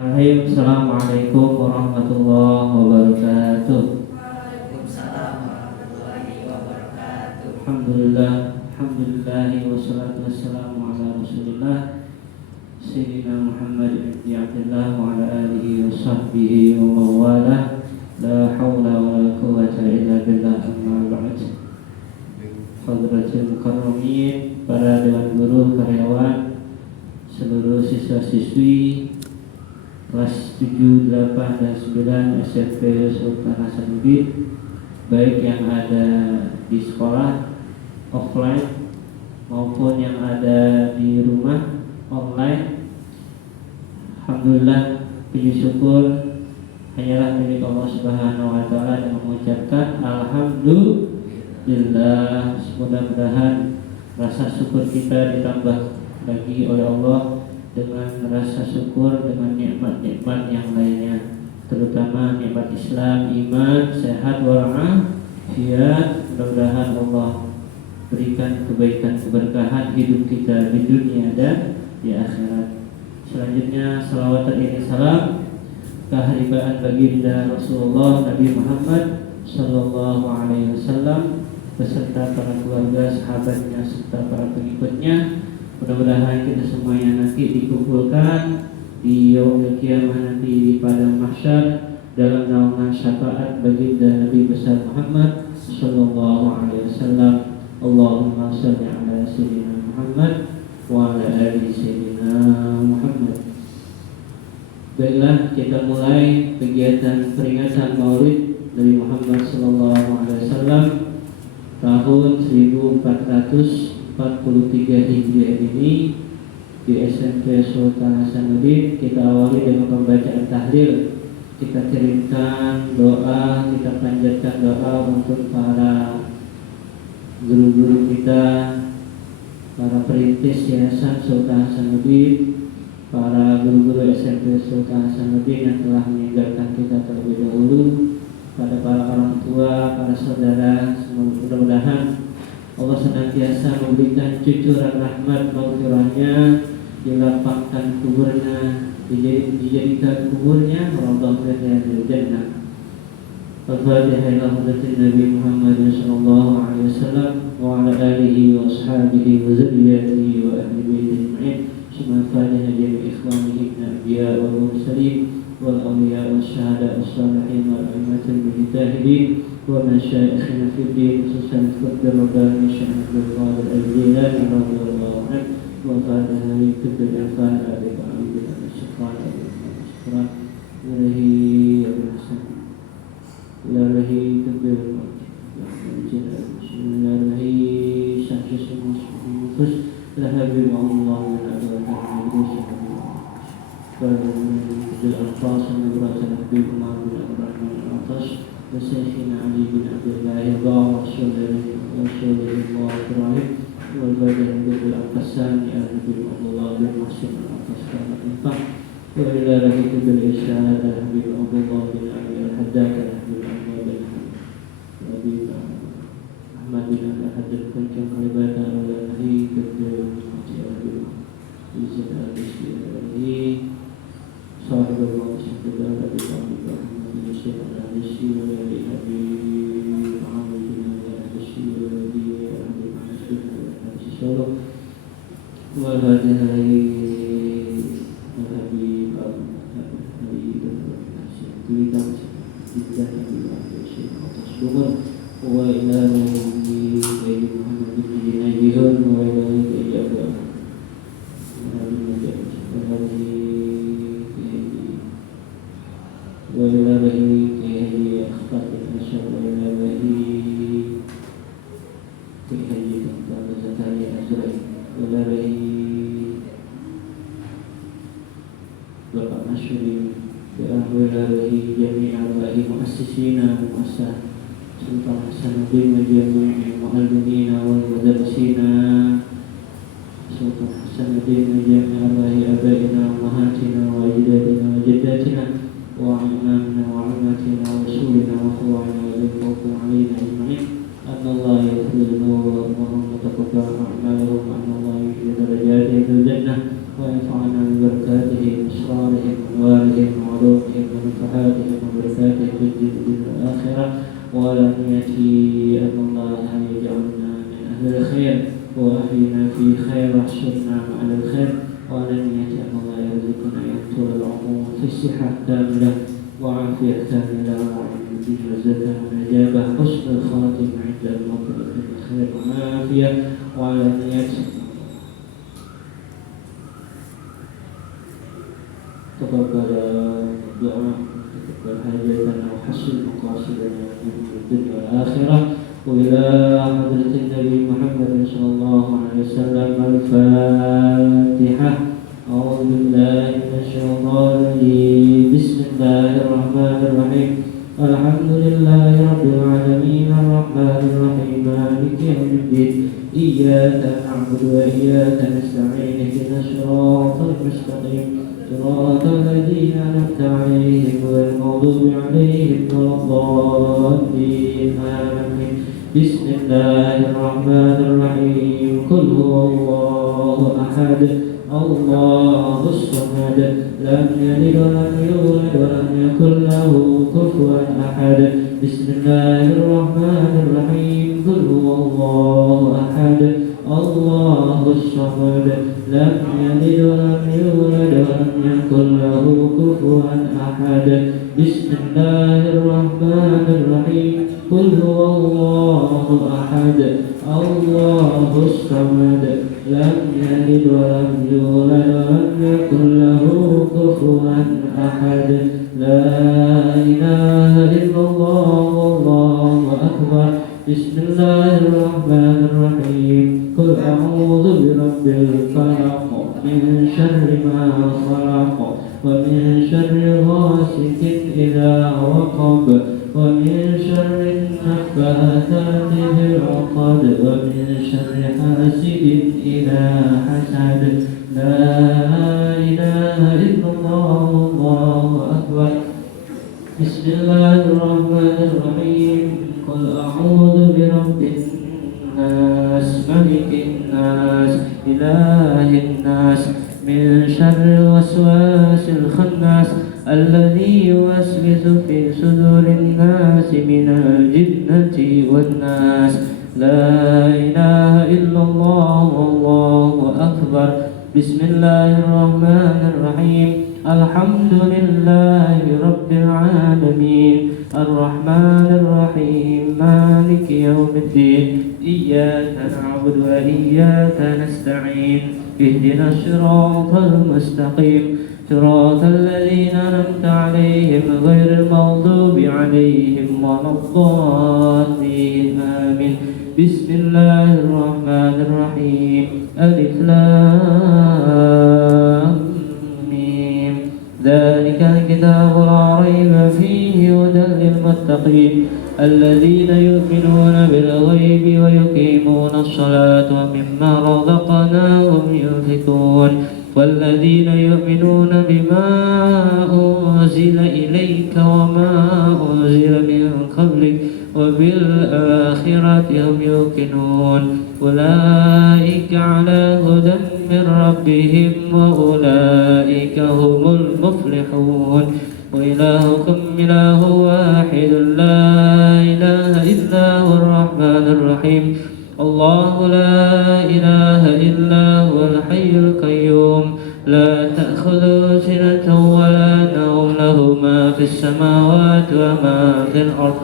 Assalamualaikum warahmatullahi wabarakatuh. Waalaikumsalam warahmatullahi wabarakatuh. Alhamdulillah wassalatu wassalamu ala Rasulillah Sayyidina Muhammad ibn Abdullah wa ala alihi wa sahbihi wa mawalah. La hawla wa la quwwata illa billah, amma ba'd. Hadratul Mukarramin, para dewan guru, karyawan, seluruh siswa-siswi kelas 7, 8, dan 9 SMP Sultan Hasanuddin, baik yang ada di sekolah offline maupun yang ada di rumah online. Alhamdulillah, puji syukur hanyalah milik Allah Subhanahu wa taala, yang mengucapkan alhamdulillah. Mudah-mudahan rasa syukur kita ditambah lagi oleh Allah dengan rasa syukur dengan nikmat-nikmat yang lainnya, terutama nikmat Islam, iman, sehat, walafiat. Mudah-mudahan Allah berikan kebaikan, keberkahan hidup kita di dunia dan di akhirat. Selanjutnya salawat dan ini salam keharibaan baginda Rasulullah Nabi Muhammad Sallallahu Alaihi Wasallam beserta para keluarga, sahabatnya, serta para pengikutnya. Mudah-mudahan kita semuanya nanti dikumpulkan di yaumul qiyamah, nanti di padang mahsyar dalam naungan syafaat baginda Nabi besar Muhammad sallallahu alaihi wasallam. Allahumma shalli ala sayyidina Muhammad wa ala ali sayyidina Muhammad. Baiklah, kita mulai kegiatan peringatan Maulid Nabi Muhammad sallallahu alaihi wasallam tahun 1443 Hijriah ini di SMP Sultan Hasanuddin. Kita awali dengan pembacaan tahlil. Kita kirimkan doa, kita panjatkan doa untuk para guru-guru kita, para perintis Yayasan Sultan Hasanuddin, para guru-guru SMP Sultan Hasanuddin yang telah meninggalkan kita terlebih dahulu, pada para orang tua, para saudara. Mudah-mudahan Allah senantiasa memberikan cucuran rahmat maghfirahnya, dilapangkan kuburnya, dijadikan kuburnya radhah dari jannah. Al-Fatihah ila hadratin Nabi Muhammad sallallahu alaihi wasallam wa ala alihi wa ashabihi wa zurriyyatihi wa ahli baitihi ajma'in. Al-Fatihah li ikhwanihi al-anbiya wal mursalin wal awliya wal syuhada was salihin wal a'immatul mujtahidin wa masyayikhina fid din, khususan Qutb Rabbani Syekh Abdul Qadir Al-Jilani radhiyallahu anhu, wa Fatihah li Qutbil Irfan Abi Bakar Al-Syifan Al-Syifan ilahi al-Hasan ilahi Qutbil ilahi Syekh Muhammad lahabi Allah min adwatan Idris بالألفاظ النبرة نبي الله بن إبراهيم العطش وشيخنا علي بن عبد الله الضاع ورسوله الله إبراهيم والبدر بالأقسام على نبي الله بن محسن العطش كما ينفع وإلى رهيب بالإرشاد نبي الله بن علي الحداك نبي الله بن نبي أحمد بن أحد الكنكم قريباتا ولا رهيب بالإرشاد إذن الإسلام صاحب الله سبحانه وتعالى بقوله يشهد على الشيء والذي أبي عامل على الشيء والذي أبي مسلم على الشيء وهذا أبي kita tidak ada syekh atas syukur wa ila nabi Muhammad bin Najihun wa ila ijabah وإلى بهي كهدي أخطأ النشر وإلى بهي كهدي تنطق زكايا أزرق وإلى بهي بقى نشر وإلى بهي جميع بهي مؤسسين مؤسسة سلطان حسنُddin وجميع المعلمين والمدرسين سلطان حسنُddin وجميع بهي أبائنا وأمهاتنا وأجدادنا وجداتنا وعمامنا وعماتنا ورسولنا وأخواننا وذكركم علينا أجمعين أن الله يغفر ذنوبهم وتقبل أعمالهم، أن الله يجعل درجاتهم في الجنة وينفعنا ببركاتهم وأسرارهم وأموالهم الخير وأحينا في خير واحشرنا على الخير ولن يجعل الله يرزقنا طول العمر في الصحة كاملة وعافية كاملة وعلم بجزة ونجابة حسن الخاتم عند الموت بالخير وعافية وعلى نية تقبل الدعاء تقبل حاجاتنا وحسن مقاصدنا في الدنيا والآخرة وإلى حضرة النبي محمد صلى الله عليه وسلم الفاتحة. أعوذ بالله من الشيطان الرجيم. بسم الله الرحمن الرحيم. الحمد لله رب العالمين الرحمن الرحيم مالك يوم الدين إياك نعبد وإياك نستعين اهدنا الصراط المستقيم صراط الذين أنعمت عليهم غير المغضوب عليهم ولا الضالين آمين. بسم الله الرحمن الرحيم. قل هو الله أحد الله الصمد لم يلد ولم يولد ولم يكن له كفوا أحد. بسم الله الرحمن الرحيم. قل هو الله أحد الله الصمد لم يلد ولم يولد ولم يكن له كفوا أحد. بسم الله الرحمن الرحيم. قل هو الله أحد الله الصمد لم يلد ولم يولد ولم يكن له كفوا أحد. لا إله إلا الله والله أكبر. بسم الله الرحمن الرحيم. قل أعوذ برب الفلق من شر ما خلق ومن شر غاسق إذا وقب ومن شر النفاثات في العقد ومن شر حاسد إذا حسد. لا إله إلا الله والله أكبر. بسم الله الرحمن الرحيم. قل أعوذ برب الناس ملك الناس إله الناس من شر الوسواس الخناس الذي يوسوس في صدور الناس من الجنة والناس. لا إله إلا الله والله أكبر. بسم الله الرحمن الرحيم. الحمد لله رب العالمين الرحمن الرحيم مالك يوم الدين إياك نعبد وإياك نستعين اهدنا الصراط المستقيم صراط الذين أنعمت عليهم غير المغضوب عليهم ولا الضالين آمين. بسم الله الرحمن الرحيم. ألف لام ميم. ذلك الكتاب لا ريب فيه هدى للمتقين الذين يؤمنون بالغيب ويقيمون الصلاة ومما رزقناهم ينفقون والذين يؤمنون بما أنزل إليك وما أنزل من قبلك وبالآخرة هم يوقنون أولئك على هدى من ربهم وأولئك هم المفلحون. وإلهكم إله واحد لا إله إلا هو الرحمن الرحيم. الله لا إله إلا هو الحي القيوم لا تأخذه سنة ولا نوم له ما في السماوات وما في الأرض.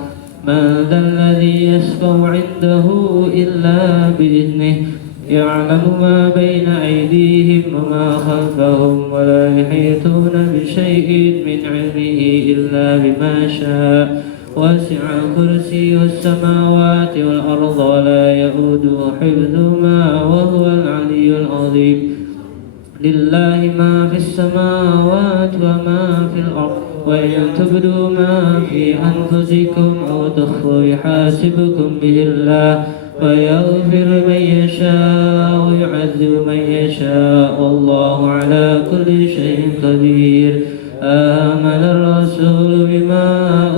من ذا الذي يشفع عنده إلا بإذنه يعلم ما بين أيديهم وما خلفهم ولا يحيطون بشيء من علمه إلا بما شاء. وسع كرسيه السماوات والأرض ولا يؤوده حفظهما وهو العلي العظيم. لله ما في السماوات وما في الأرض وإن تبدوا ما في أنفسكم أو تخفوا يحاسبكم به الله ويغفر من يشاء ويعذب من يشاء والله على كل شيء قدير. آمن الرسول بما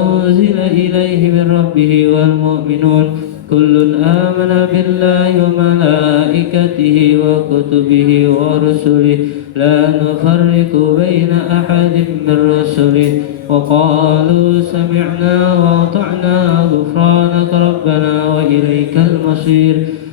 أنزل إليه من ربه والمؤمنون كل آمن بالله وملائكته وكتبه ورسله لا نفرق بين أحد من رسله وقالوا سمعنا وأطعنا غفرانك ربنا وإليك المصير.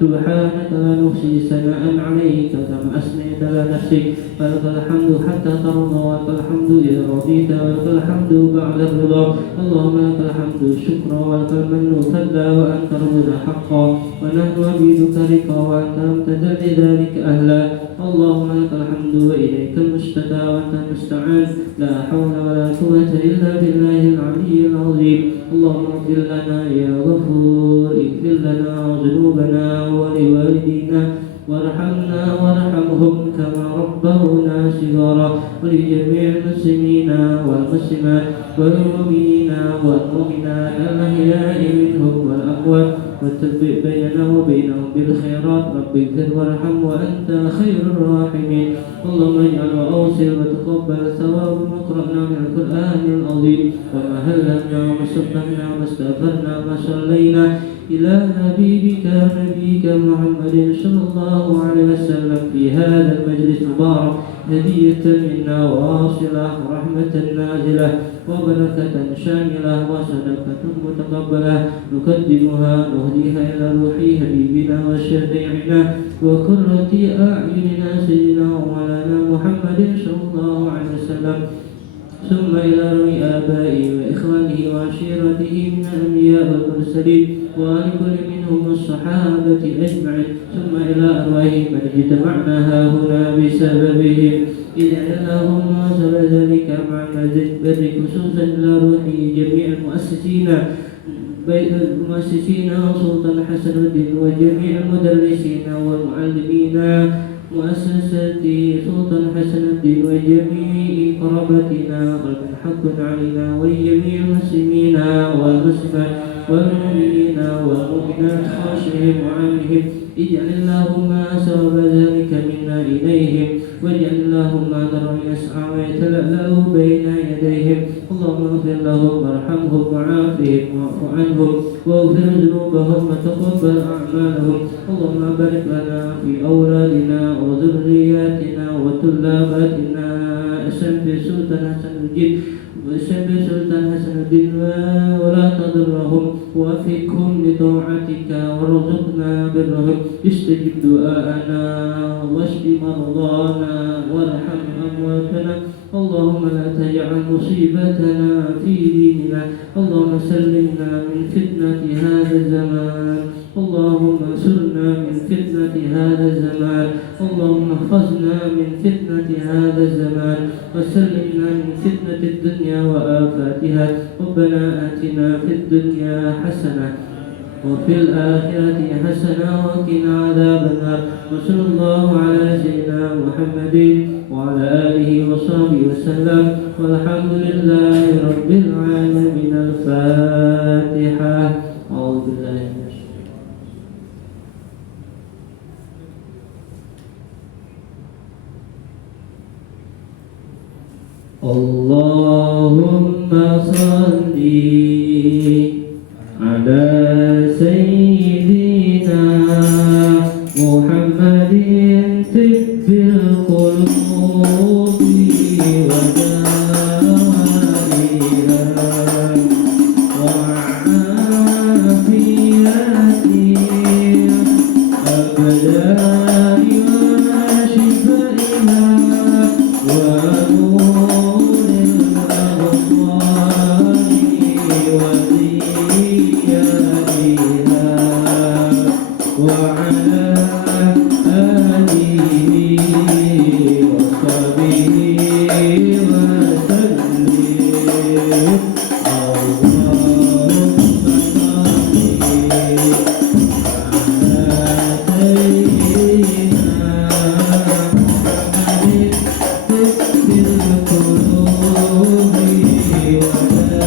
سبحانك لا نحصي ثناء عليك كما أثنيت على نفسك ولك الحمد حتى ترضى ولك الحمد إذا رضيت ولك الحمد بعد الرضا اللهم لك الحمد شكرا ولك المن كلا وأنت ربنا حقا ونحن عبيدك رقا وأنت لم تزل لذلك أهلا اللهم لك الحمد وإليك المشتكى وأنت المستعان لا حول ولا قوة إلا بالله العلي العظيم اللهم اغفر لنا يا غفور اغفر لنا ذنوبنا ولوالدينا وارحمنا وارحمهم كما ربونا صغارا ولجميع المسلمين والمسلمات والمؤمنين والمؤمنات الأحياء منهم والأموات وتثبت بيننا وبينهم بالخيرات رب اغفر وارحم وأنت خير الراحمين اللهم اجعل وأوصل وتقبل ثواب ما قرأنا من القرآن العظيم وما هللنا وما سبحنا وما استغفرنا وما صلينا إلى حبيبك نبيك محمد صلى الله عليه وسلم في هذا المجلس المبارك هدية منا واصلة ورحمة نازلة وبركة شاملة وصدقة متقبلة نقدمها نهديها إلى روح حبيبنا وشفيعنا وقرة أعيننا سيدنا ومولانا محمد صلى الله عليه وسلم ثم إلى روح آبائه وإخوانه وعشيرته من الأنبياء والمرسلين وعن كل منهم الصحابة أجمعين ثم إلى أرواح من اجتمعنا هنا بسببهم إذا اللهم وصل ذلك مع مزيد بر خصوصا إلى روح جميع المؤسسين وسلطان حسن الدين وجميع المدرسين والمعلمين مؤسسة سلطان حسن الدين وجميع قرابتنا ومن حق علينا ولجميع المسلمين والمسلمات والمؤمنين والمؤمنات خاشعهم وعامهم اجعل اللهم ثواب ذلك منا إليهم واجعل اللهم ذرا يسعى ويتلألأ بين يديهم اللهم اغفر لهم وارحمهم وعافهم واعف عنهم واغفر ذنوبهم وتقبل أعمالهم اللهم بارك لنا في أولادنا وذرياتنا وطلاباتنا شمس سلطان حسن الدين وشمس سلطان حسن الدين ولا تضرهم ووفقهم لطاعتك وارزقنا برهم استجب دعاءنا واشف مرضانا وارحم أمواتنا اللهم لا تجعل مصيبتنا في ديننا اللهم سلمنا من فتنة هذا الزمان اللهم انصرنا من فتنة هذا الزمان اللهم احفظنا من فتنة هذا الزمان وسلمنا من فتنة الدنيا وآفاتها ربنا آتنا في الدنيا حسنة وفي الآخرة حسنة وقنا عذاب النار وصلى الله على سيدنا محمد وعلى آله وصحبه وسلم والحمد لله رب العالمين الفاتحة أعوذ بالله من الشيطان اللهم صل على سيدنا محمد طب القلوب ودوائها وعافية الأبدان وشفائها ونور الأبصار وضيائها وعلى آله وصحبه وسلم اللهم صل على سيدنا محمد طب القلوب وعافية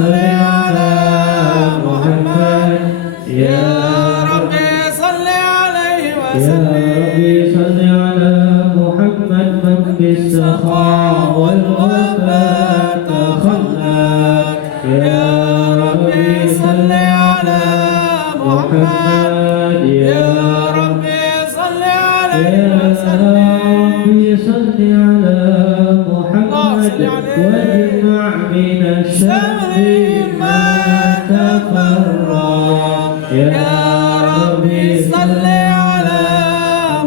Salli محمد يا ربي صل عليه يا وسلم ربي صل على محمد صل عليه. واجمع من الشر ما تفرق يا ربي صل على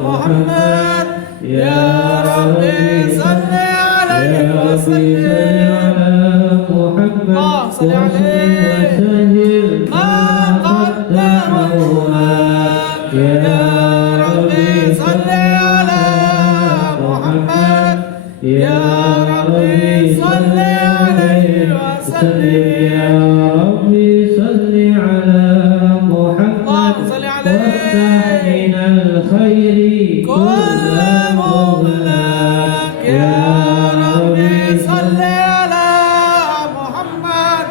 محمد يا ربي صل عليه وسلم صل عليه ما قدمهما يا ربي صل على محمد يا ربي صل عليه وسلم يا ربي صل على محمد صل عليه. وافتح من الخير كل مغلق يا ربي صل على محمد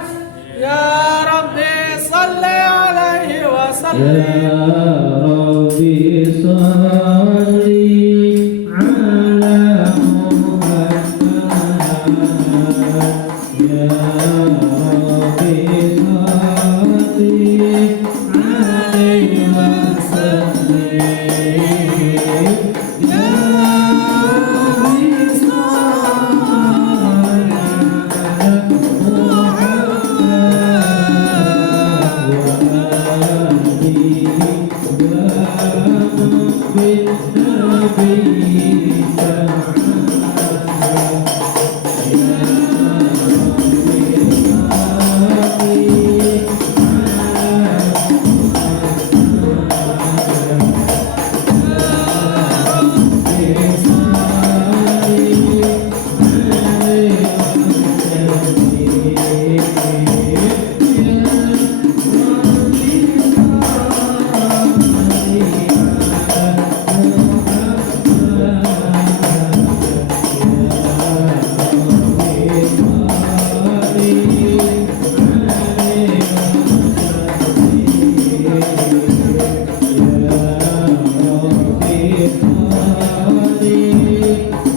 يا ربي صل عليه وسلم يا ربي صل على محمد يا ربي صل عليه وسلم يا ربي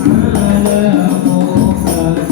على محمد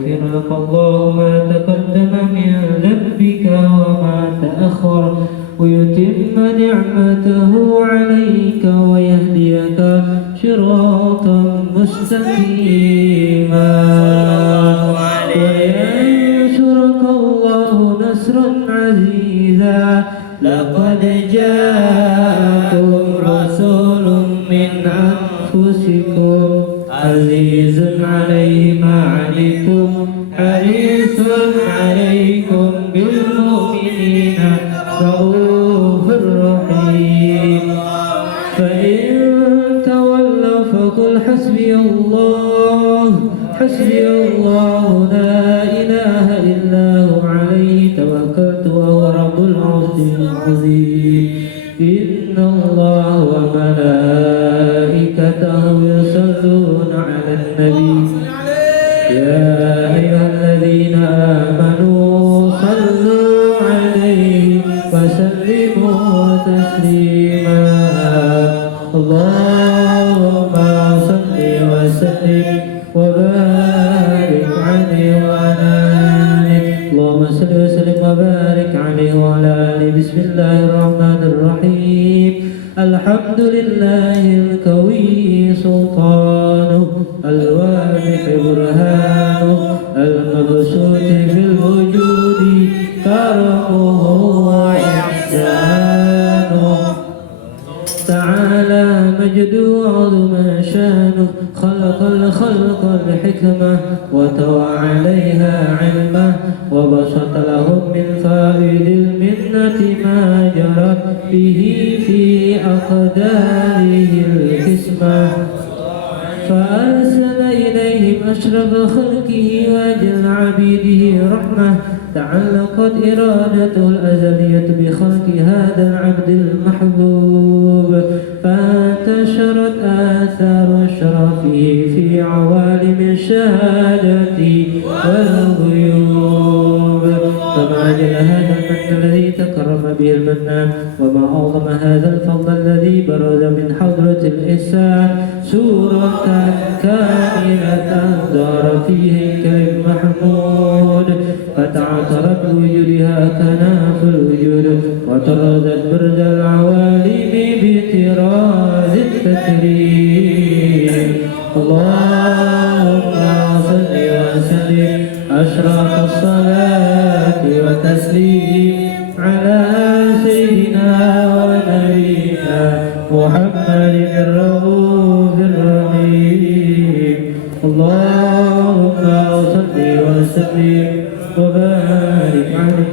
ويغفر لك الله ما تقدم من ذنبك وما تأخر ويتم نعمته عليك ويهديك صراطا مستقيما وينصرك الله نصرا عزيزا لقد جاءكم رسول من أنفسكم عزيز عليه ما عنتم حريص عليكم بالمؤمنين رؤوف رحيم فإن تولوا فقل حسبي الله لا إله إلا هو عليه توكلت وهو رب العرش العظيم إن الله وملائكته يصلون على النبي يا أيها الذين آمنوا صلوا عليه وسلموا تسليما اللهم صل وسلم وبارك عليه وعلى آله اللهم صل وسلم وبارك عليه وعلى آله بسم الله الرحمن الرحيم الحمد لله القوي سلطانه الواضح برهانه المبسوط في الوجود كرمه وإحسانه تعالى مجده وعظم شانه خلق الخلق الحكمة وتوى عليها علمه وبسط لهم من فائد المنة ما جرت به في أقداره القسمة فأرسل إليهم أشرف خلقه وأجل عبيده رحمة تعلقت إرادته الأزلية بخلق هذا العبد المحبوب فانتشرت آثار شرفه في عوالم الشهادة والغيوب فما أجل هذا المن الذي تكرم به المنان وما أعظم هذا الفضل الذي برز من حضرة الإحسان سورة كاملة ظهر فيه الكريم محمود فتعثرت وجودها كناف الوجود وطردت برد العوالم باعتراض التكريم اللهم صل وسلم أشرف الصلاة وتسليم على سيدنا ونبينا محمد الرؤوف الرحيم اللهم صل وسلم وبارك عليه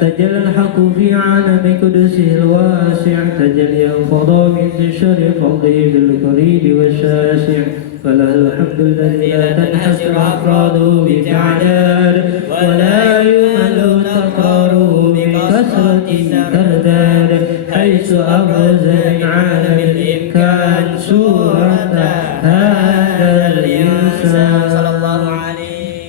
تجلى الحق في عالم قدسه الواسع تجليا فضى من انتشار فضله بالقريب والشاسع فله الحمد الذي لا تنحصر أفراده بتعداد ولا يمل تقراره بكثرة ترداد حيث أبرز من عالم الإمكان سورة هذا الإنسان صلى الله عليه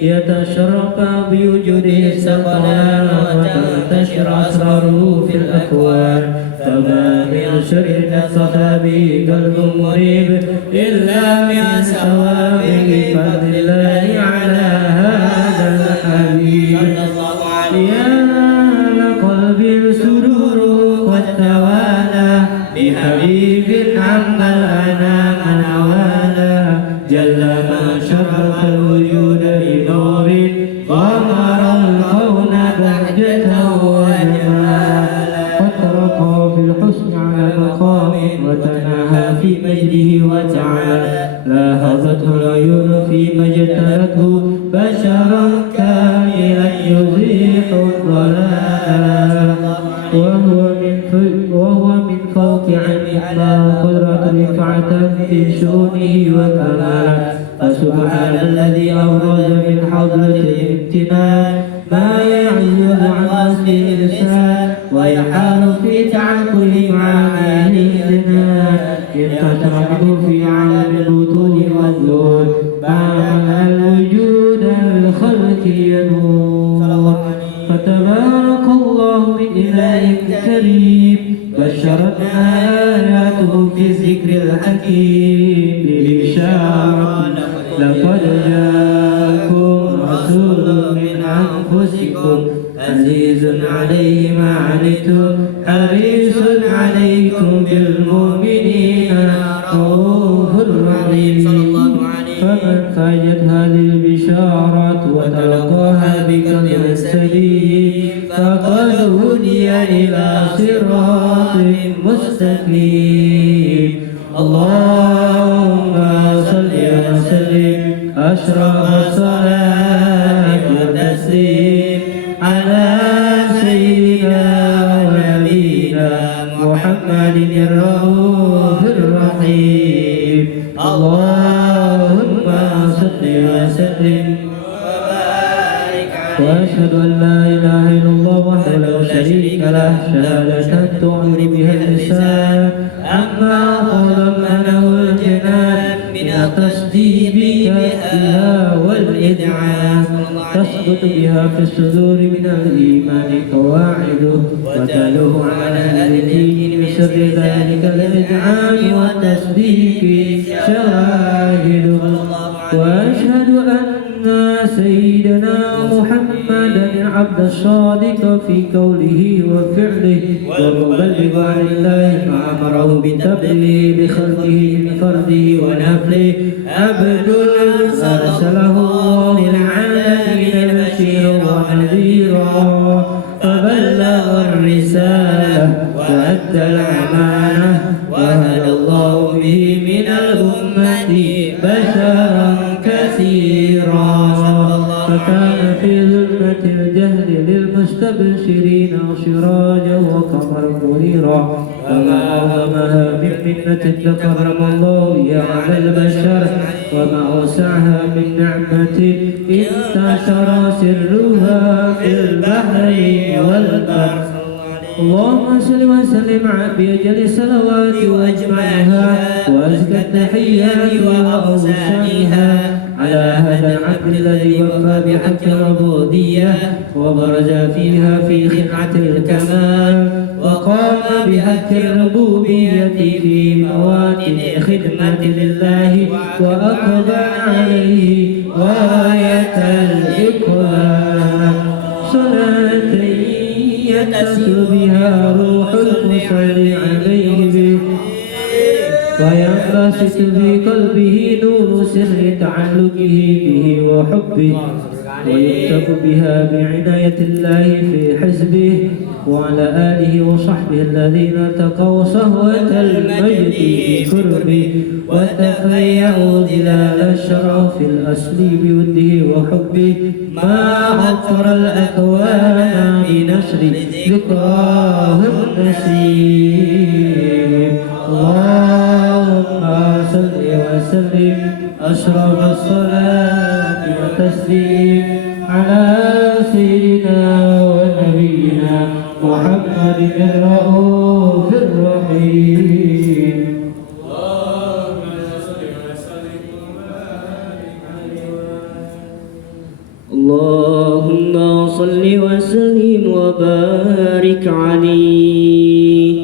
يتشرف بوجوده السلطان وتنتشر أسراره في الأكوان فما من شر اتصف به قلب مريب إلا من سوابق فضل الله على هذا الحبيب يا لقلب سروره والتوالى بحبيب عم الأنام نوالا جل من شرف الوجود بنور غمر الكون بهجته وجمالا وترقى في الحسن على مقام وتناهى في مجده وتعالى لاحظته العيون فيما اجتلته بشرا كاملا يزيح الضلال وهو من فوق علم قدرة رفعة في شؤونه وكماله فسبحان الذي أبرز من حضرة الامتنان ما يعزل عن أصل الإنسان ويحال في تعقل معانيه الجنان انتشر منه في عالم البطون والظهور بعد الوجود الخلق ينور فتبارك الله من إله كريم بشرت آياته في الذكر الحكيم بالإشارة لقد جاءكم المؤمنين رؤوف رحيم صلى الله عليه فمن فاجت هذه البشارات وتلقاها بقلب سليم فقد هدي إلى صراط مستقيم. اللهم صل وسلم أشرف الصلاة والتسليم على سيدنا ونبينا محمد الرؤوف الرحيم. اللهم صل وسلم وأشهد أن لا إله إلا الله وحده لا شريك له شهادة تعبر بها اللسان أما تضمنه الجنان من التصديق بها والإذعان تثبت بها في الصدور من الإيمان قواعده وتلوه على أهل الدين بسر ذلك الإذعان والتصديق شواهده. وأشهد أن سيدنا محمدا العبد الصادق في قوله وفعله والمبلغ عن الله ما أمره بالتبليغ بخلقه من فرده ونفله عبد أرسله الله للعالمين بشيرا ونذيرا فبلغ الرسالة وأدى الأمانة وهدى الله به من الأمة بشرا كثيرا فكان في ظلمة الجهل للمستبشرين سراجا وقمرا منيرا وما أعظمها من منة تكرم الله بها على البشر وما أوسعها من نعمة انتشر سرها في البحر والبر. اللهم صل وسلم بأجل الصلوات وأجمعها وأزكى التحيات وأوسعها على هذا العبد الذي وفى بحق العبودية وبرز فيها في خلعة الكمال وقام بحق الربوبية في مواطن خدمة لله وأقبل عليه غاية الإقبال صلاة يتصل بها روح المصلي عليه به وينبسط في قلبه نور سر تعلقه به وحبه ويكتب بها بعناية الله في حزبه وعلى آله وصحبه الذين اتقوا صهوة المجد بقربه وتفيأوا ظلال الشرف الأصلي بوده وحبه ما عطر الأكوان بنشر ذكراه النسيم. اللهم صل وسلم أشرف الصلاة والتسليم على سيدنا ونبينا محمد الرؤوف الرحيم. اللهم صل وسلم وبارك عليه.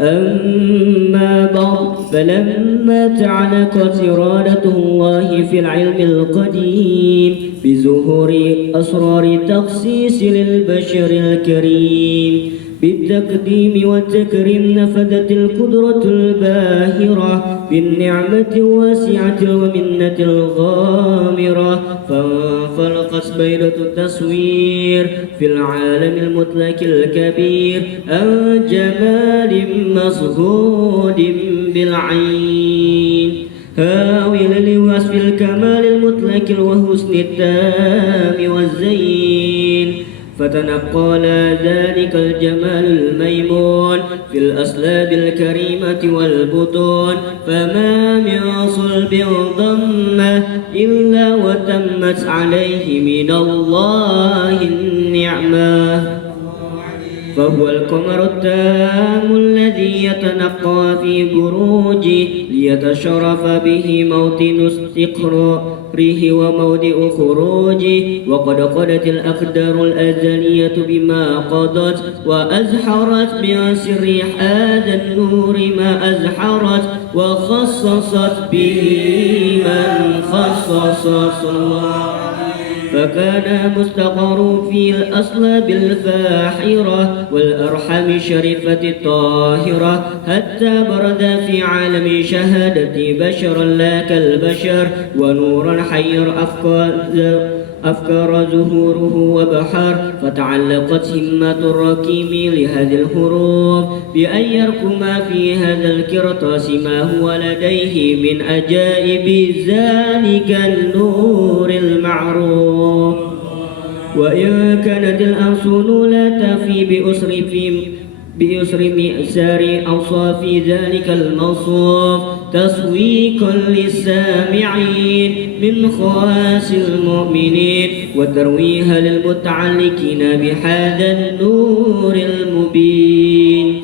أما بعد فلما تعلقت إرادة الله في العلم القديم بظهور أسرار التخصيص للبشر الكريم بالتقديم والتكريم نفذت القدرة الباهرة بالنعمة الواسعة ومنة الغامرة فانفلقت بيضة التصوير في العالم المطلق الكبير عن جمال مشهود بالعين هاويا لوصف الكمال المطلق وحسن التام والزين فتنقل ذلك الجمال الميمون في الأصلاب الكريمة والبطون فما من صلب ضمه إلا وتمت عليه من الله النعمة فهو القمر التام الذي يتنقى في بروجه ليتشرف به موطن استقراره وموضع خروجه وقد قضت الأقدار الأزلية بما قضت وأزحرت من سر هذا النور ما أزحرت وخصصت به من خصص صلى الله عليه فكان مستقر في الأصلاب الفاحرة والأرحام الشريفة الطاهرة حتى برد في عالم شهادة بشرا لا كالبشر ونورا حير أفكار زهوره وبحر فتعلقت همة الركيم لهذه الحروف بأن يركم في هذا الكرطاس ما هو لديه من أجائب ذلك النور المعروف. وإن كانت الأصول لا تفي بأسر مئسار أوصاف ذلك الموصوف تسويقا للسامعين من خواص المؤمنين وترويها للمتعلقين بهذا النور المبين.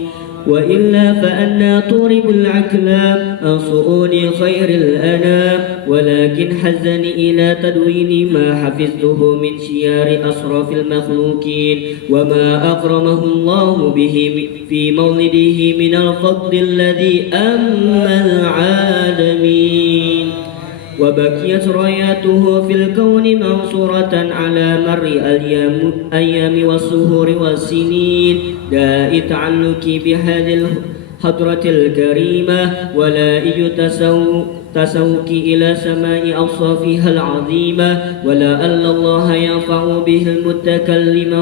وإلا فأنا تورب الأكلام عن صؤون خير الأنام ولكن حزني إلى تدوين ما حفظته من سيار أشرف المخلوقين وما أكرمه الله به في مولده من الفضل الذي أما العالمين. وبقيت راياته في الكون منصورة على مر الأيام والشهور والسنين داء تعلق بهذه الحضرة الكريمة ولائج تسوق إلى سماء أوصافها العظيمة ولعل الله ينفع به المتكلم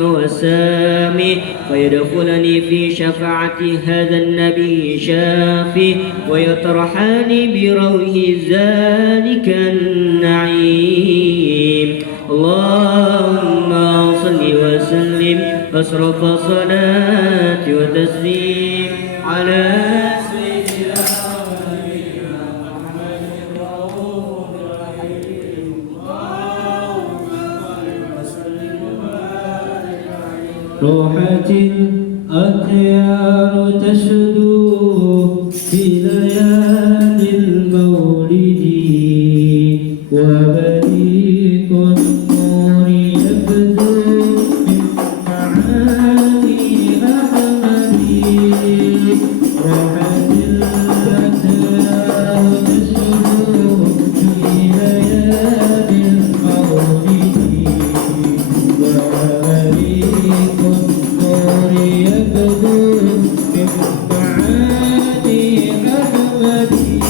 والسامع فيدخلني في شفاعة هذا النبي شافي ويطرحني بروح ذلك النعيم. اللهم صل وسلم أشرف صلاة وتسليم على سيدنا ونبينا محمد الرؤوف الرحيم. اللهم صل وسلم وبارك عليه. روحت الأطيار تشدو في ليالي المولد وبريق النور يبدو من معاني أحمدي. روحت الأطيار تشدو في ليالي المولد وبريق النور يبدو من معاني أحمدي.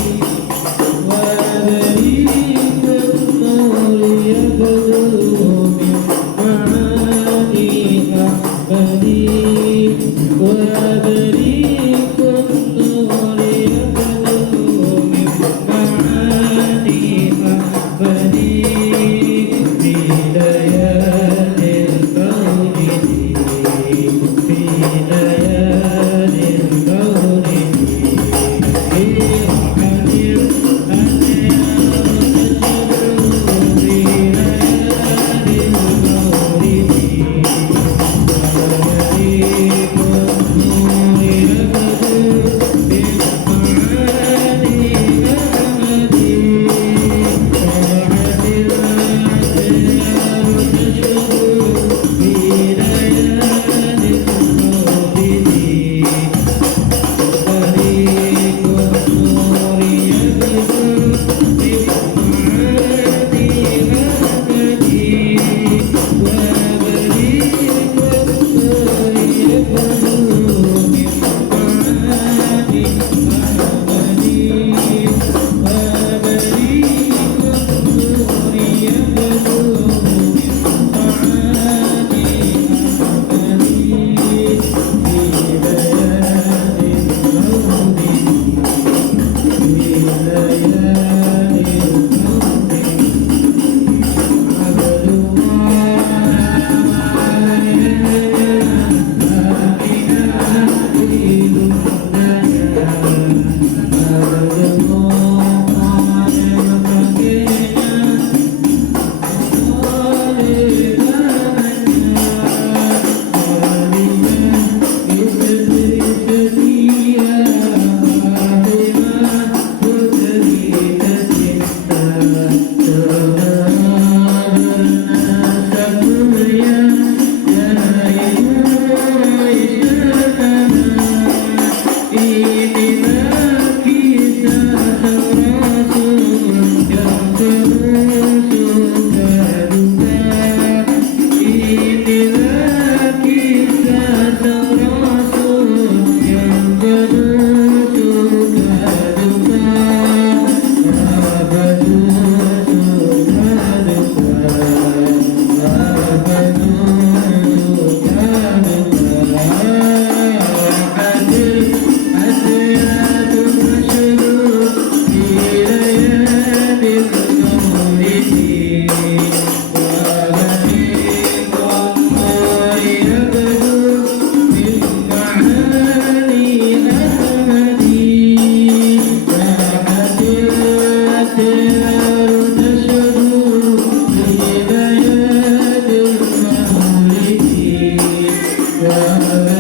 Wa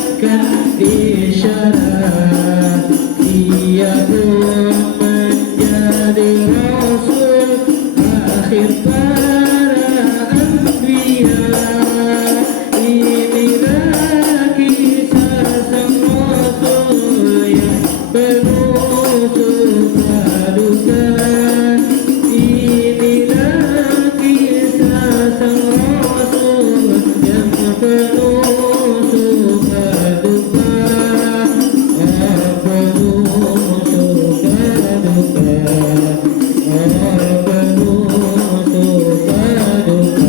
mendengarkan isyarat. Ia pun menjadi rasul akhir para anbiya. Inilah kisah sang rasul yang penuh suka duka. Inilah kisah sang rasul yang penuh suka duka. Penuh suka duka. Penuh suka duka.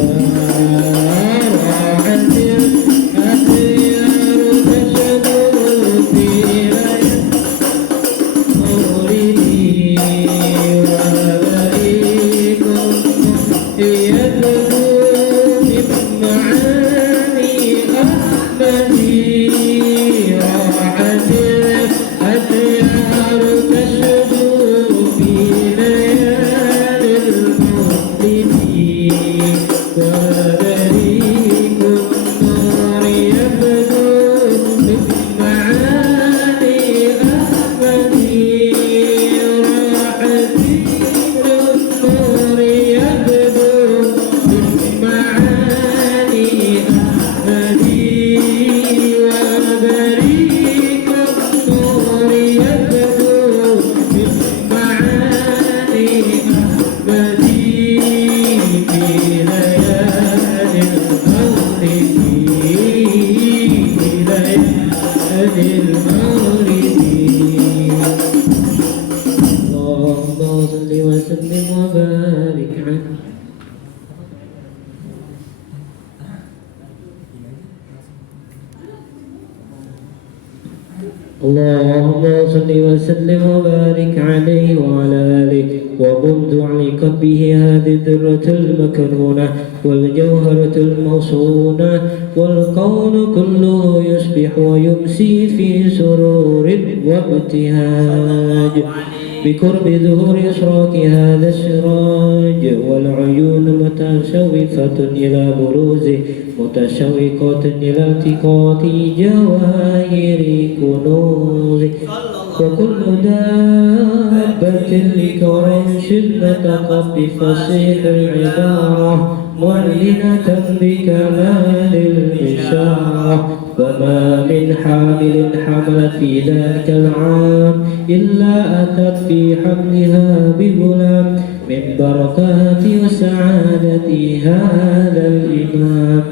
Rahatil akhyar tasyadu fi maulidi wa barikum yadlu min ma'ani ahmadi. Rahatil akhyar tasyadu fi layalil maulidi wa barikum nur yabdu min ma'ani ahmadi. Rahatil nur yabdu min ma'ani ahmadi wa barikum nur yabdu min ma'ani ahmadi fi layalil maulidi. Fi layalil maulidi. Allahumma salli wa sallim wa barik alaihi. اللهم صل وسلم وبارك عليه وعلى آله ومنذ علقت به هذه الذرة المكنونة والجوهرة الموصونة والكون كله يصبح ويمسي في سرور وابتهاج بقرب ظهور إشراق هذا السراج. والعيون متشوفة إلى بروزه متشوقة إلى التقاط جواهر كنوزه. وكل دابة لكرش نطقت بفصيح العبارة معلنة بكمال الإشارة. وما من حامل حملت في ذاك العام إلا أتت في حملها بغلام من بركات وسعادة هذا الإمام.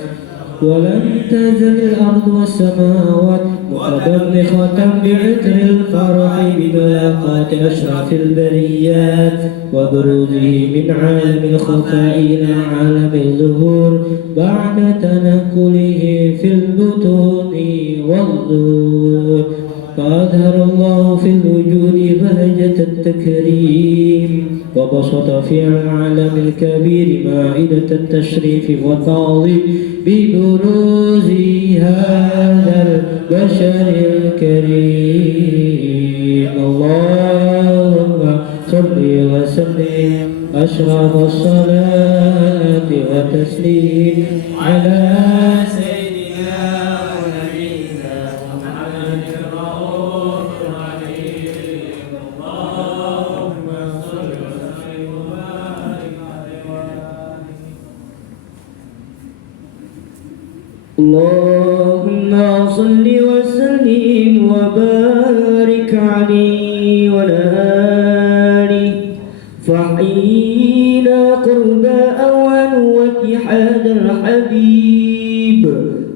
ولم تزل الأرض والسماوات متبرخة بعطر الفرح بملاقات أشرف البريات وبروزه من عالم الخفاء إلى عالم الظهور بعد تنقله في البطون والظهور. فأظهر الله في الوجود بهجة التكريم وبسط في العالم الكبير مائدة التشريف والتعظيم ببروز هذا البشر الكريم. اللهم صل وسلم أشرف الصلاة والتسليم على سيدنا ونبينا محمد الرؤوف الرحيم. اللهم صل وسلم وبارك عليه وعلى آله. اللهم صل وسلم وبارك عليه وعلى آله. فحينا قرب أوان واتحاد الحبيب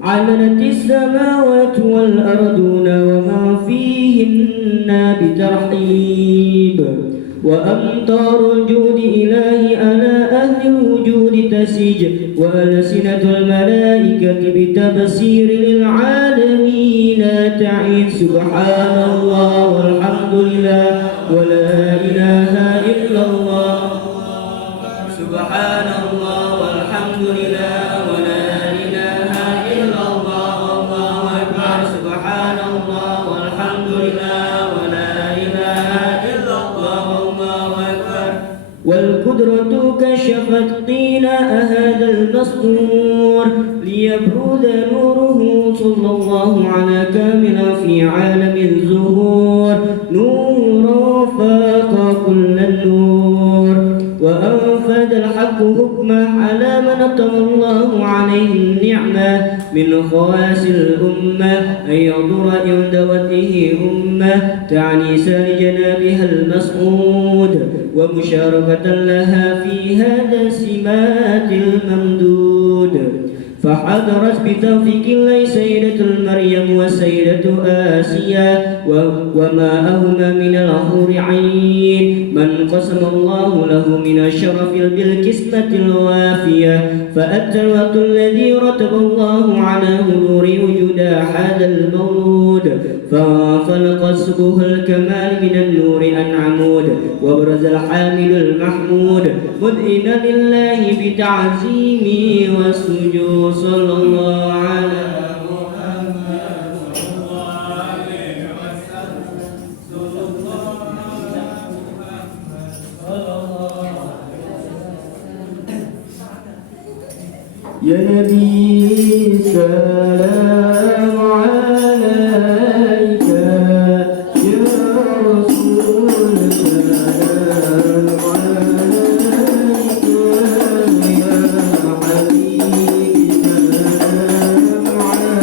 علنت السماوات والأرضون وما فيهن بترحيب. وأمطار الجود إلهي على أهل الوجود تسيج وألسنة الملائكة بتبصير للعالمين تعيد. سبحان الله والحمد لله ولا إله إلا الله. سبحان الله والحمد لله ولا إله إلا الله. الله أكبر. سبحان الله والحمد لله ولا إله إلا الله. الله أكبر. والكل والقدرة كشفت قيناء هذا المسطور ليبرد نوره صلى الله على كامل في عالم الزهور، نور فاق كل النور. وأنفذ الحق حكمه على من أتم الله عليه النعمة من خواص الأمة أن ينظر إن دوته أمة تعنيس لجنابها المسعود ومشاركة لها في هذا السمات الممدود. فحضرت بتوفيق الله سيدة مريم وسيدة آسيا وماءهما من الحور عين من قسم الله له من الشرف بالقسمة الوافية. فأتى الوقت الذي رتب الله على حضور وجود هذا المولود، فانفلق سبه الكمال من النور عن وبرز الحامل المحمود مذئنا لله بتعزيمه والسجود. صلى الله على محمد صلى الله عليه وسلم. صلى الله على محمد صلى الله عليه وسلم. يا نبي سلام عليك، يا رسول سلام عليك، يا حبيبي سلام عليك.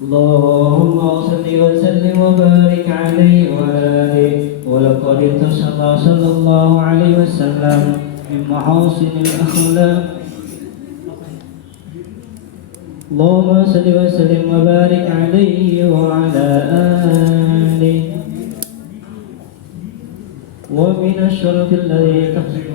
اللهم صل وسلم وبارك عليه وعلى آله ولقد انتصر صلى الله عليه وسلم من محاسن الأخلاق. اللهم صل وسلم وبارك عليه وعلى آله ومن الشرف الذي تقصد.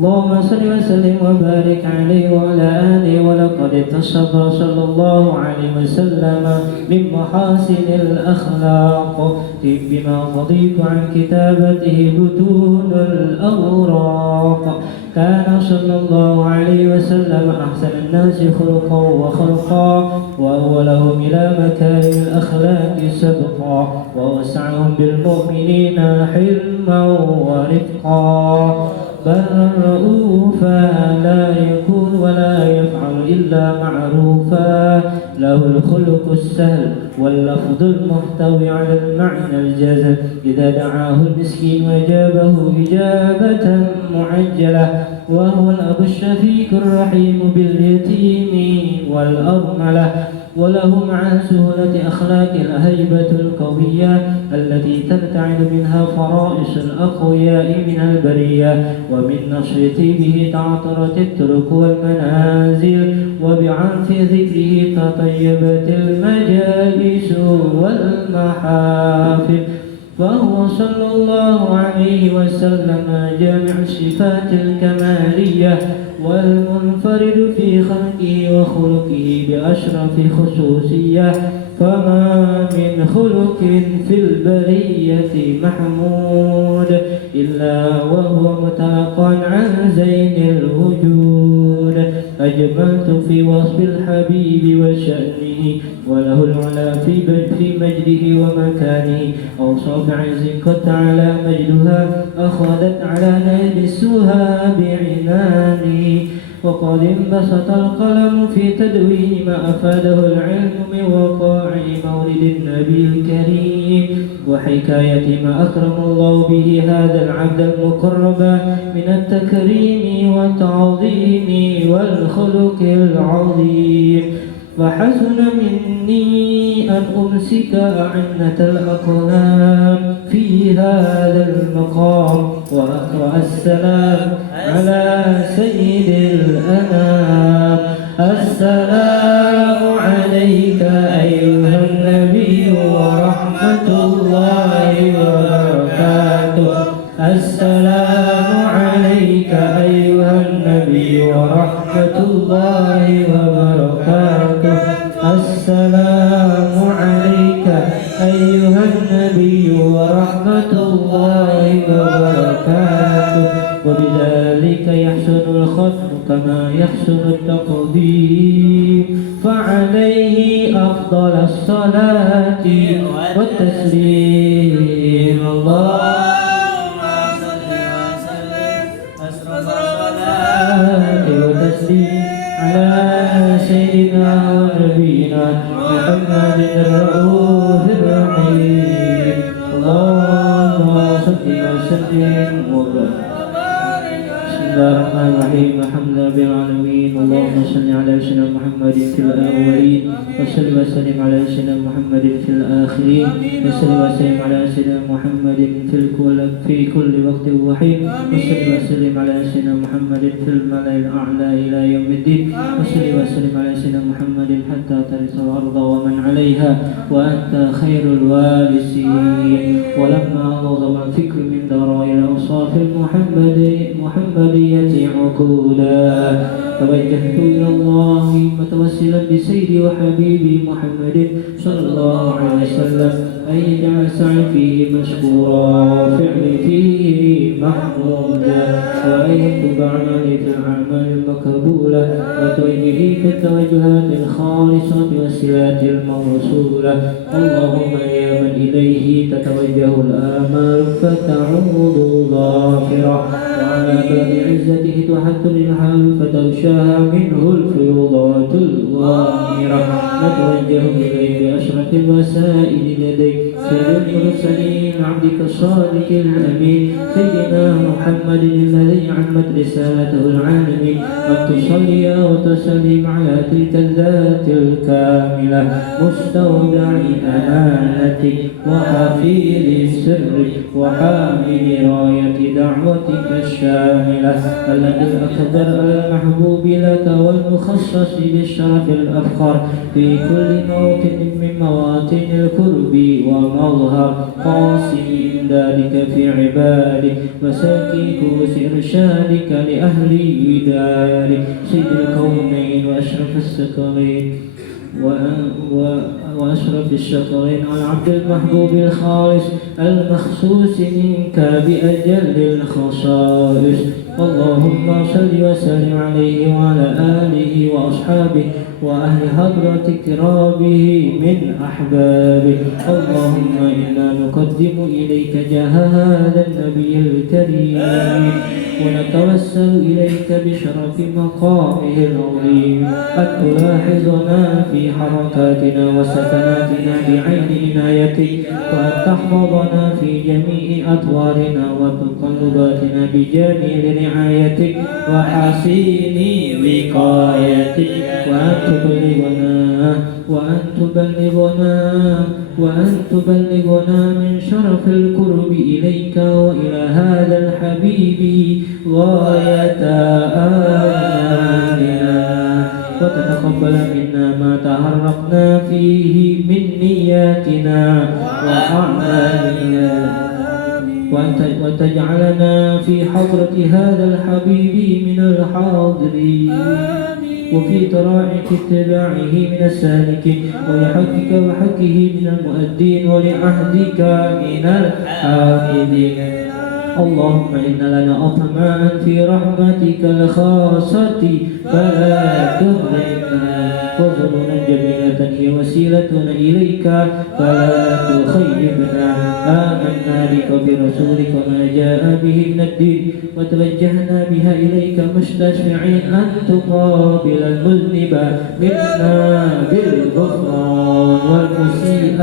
اللهم صل وسلم وبارك عليه وعلى آله ولقد اتصف صلى الله عليه وسلم من محاسن الأخلاق بما تضيق عن كتابته بطون الأوراق. كان صلى الله عليه وسلم أحسن الناس خلقا وخلقا وأولهم إلى مكارم الأخلاق سبقا ووسعهم بالمؤمنين حلما ورفقا. برا رؤوفا لا يكون ولا يفعل إلا معروفا. له الخلق السهل واللفظ المحتوي على المعنى الجزل. إذا دعاه المسكين وجابه إجابة معجلة. وهو الأب الشفيق الرحيم باليتيم والأرملة. وله مع سهولة أخلاق الهيبة القوية التي تبتعد منها فرائص الأقوياء من البرية. ومن نشر طيبه تعطرت الطرق والمنازل وبعرف ذكره تطيبت المجالس والمحافل. فهو صلى الله عليه وسلم جامع الصفات الكمالية والمنفرد في خلقه وخلقه بأشرف خصوصية. فما من خلق في البرية محمود إلا وهو متلقى عن زين الوجود. أجملت في وصف الحبيب وشأنه وله العلا في مجده ومكانه. أوصاف عز قد تعالى مجدها أخذت على نيل السها بعنانه. وقد انبسط القلم في تدوين ما أفاده العلم من وقائع مولد النبي الكريم وحكاية ما أكرم الله به هذا العبد المقرب من التكريم والتعظيم والخلق العظيم. فحسن مني أن أمسك أعنة الأقلام في هذا المقام وأقرأ السلام على سيد الأنام. السلام عليك أيها النبي ورحمة الله وبركاته. السلام عليك أيها النبي ورحمة الله وبركاته. السلام عليك أيها النبي ورحمة الله وبركاته. وبذلك يحسن الختم كما يحسن التقديم. فعليه أفضل الصلاة والتسليم. اللهم صل وسلم وتسليم على سيدنا ونبينا محمد الرؤوف الرحيم. اللهم صل وسلم وبارك. بسم الله الرحمن الرحيم. الحمد لله رب العالمين. اللهم صل على سيدنا محمد في الأولين وصل وسلم على سيدنا محمد في الآخرين وصل وسلم على سيدنا محمد في كل وقت وحين وصل وسلم على سيدنا محمد في الملأ الأعلى إلى يوم الدين وصل وسلم على سيدنا محمد حتى ترث الأرض ومن عليها وأنت خير الوارثين. ولما نظم الفكر من دارين الأوصاف المحمدية عقولا توجهت إلى الله متوسلا بسيدي وحبيبي محمد صلى الله عليه وسلم أن يجعل سعي فيه مشكورا وفعلي فيه محمودا وأن يكتب عملي في الأعمال المقبولة وتوجهي في التوجهات الخالصة والصلات الموصولة. اللهم يا من إليه تتوجه الآمال فتعود الغافرة وعلى باب عزته تحت الرحال فتغشاها منه الفيوضات الغامرة نتوجه إليه بأشرف الوسائل لديك سيد المرسلين عبدك الصادق الأمين سيدنا محمد الذي عمت رسالته العالمين أن تصلي وتسلم على تلك الذات الكاملة مستودع أمانتك وحفيظ سرك وحامل راية دعوتك الشاملة الذي أقدر المحبوب لك والمخصص بالشرف الأفخر في كل موطن من مواطن الكرب ومظهر قاسم ذلك في عبادك وساكي كوس إرشادك لأهل ودارك سيد الكونين وأشرف الثقلين وأشرف الشكرين على العبد المحبوب الخالص المخصوص منك بأجل الخصائص اللهم صل وسلم عليه وعلى آله وأصحابه وأهل حضرة كرامه من أحبابه اللهم إنا نقدم إليك جاه هذا النبي الكريم ونتوسل إليك بشرف مقامه العظيم أن تلاحظنا في حركاتنا وسكناتنا بعين عنايتك وأن تحفظنا في جميع أطوارنا وتقلباتنا بجميل رعايتك وحسين وقايتك وأن تبلغنا من شرف القرب إليك وإلى هذا الحبيب غاية آمالنا وتتقبل منا ما تحرقنا فيه من نياتنا وأعمالنا وتجعلنا في حضرة هذا الحبيب من الحاضرين وفي طرائق اتباعه من السالكين ولحقك وحقه من المؤدين ولعهدك من الحافظين اللهم إن لنا أطماعا في رحمتك الخاصة فلا تغرقنا وظنونا جميلة هي وسيلتنا إليك فلا تخيبنا آمنا بك برسولك وما جاء به من الدين وتوجهنا بها إليك مستشفعين أن تقابل المذنب منا بالغفران والمسيء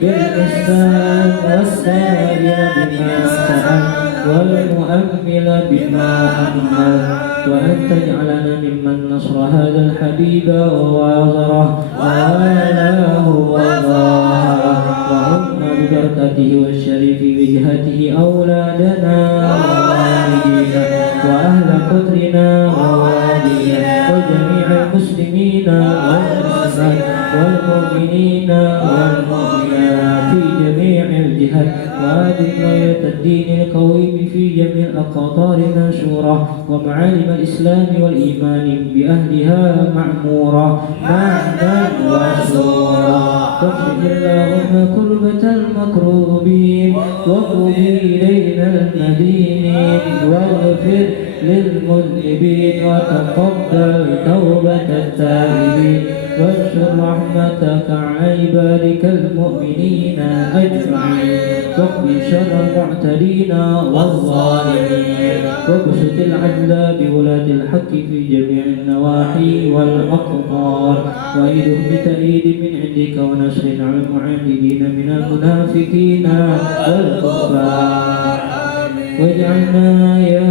بالإحسان والسائر بما سأل والمؤمل بما أمل وأن تجعلنا ممن نصر هذا الحبيب ووازره ووالاه وظاهره وهم ببركته والشريف وجهته أولادنا ووالدينا وأهل قدرنا ووالدينا وجميع المسلمين والمسلمات والمؤمنين والمؤمنات في جميع الجهات وأدم راية الدين القويم في جميع الأقطار منشورة ومعالم الإسلام والإيمان بأهلها معمورة معنى وسورة واغفر اللهم كربة المكروبين وقضي إلينا المدينين واغفر للمذنبين وتقبل توبة التائبين وانشر رحمتك عن عبادك المؤمنين أجمعين واقضي شر المعتدين والظالمين وابسط العدل بولاة الحق في جميع النواحي والأقطار وأيدهم بتأييد من عندك ونصر على المعاندين من المنافقين والكفار واجعلنا يا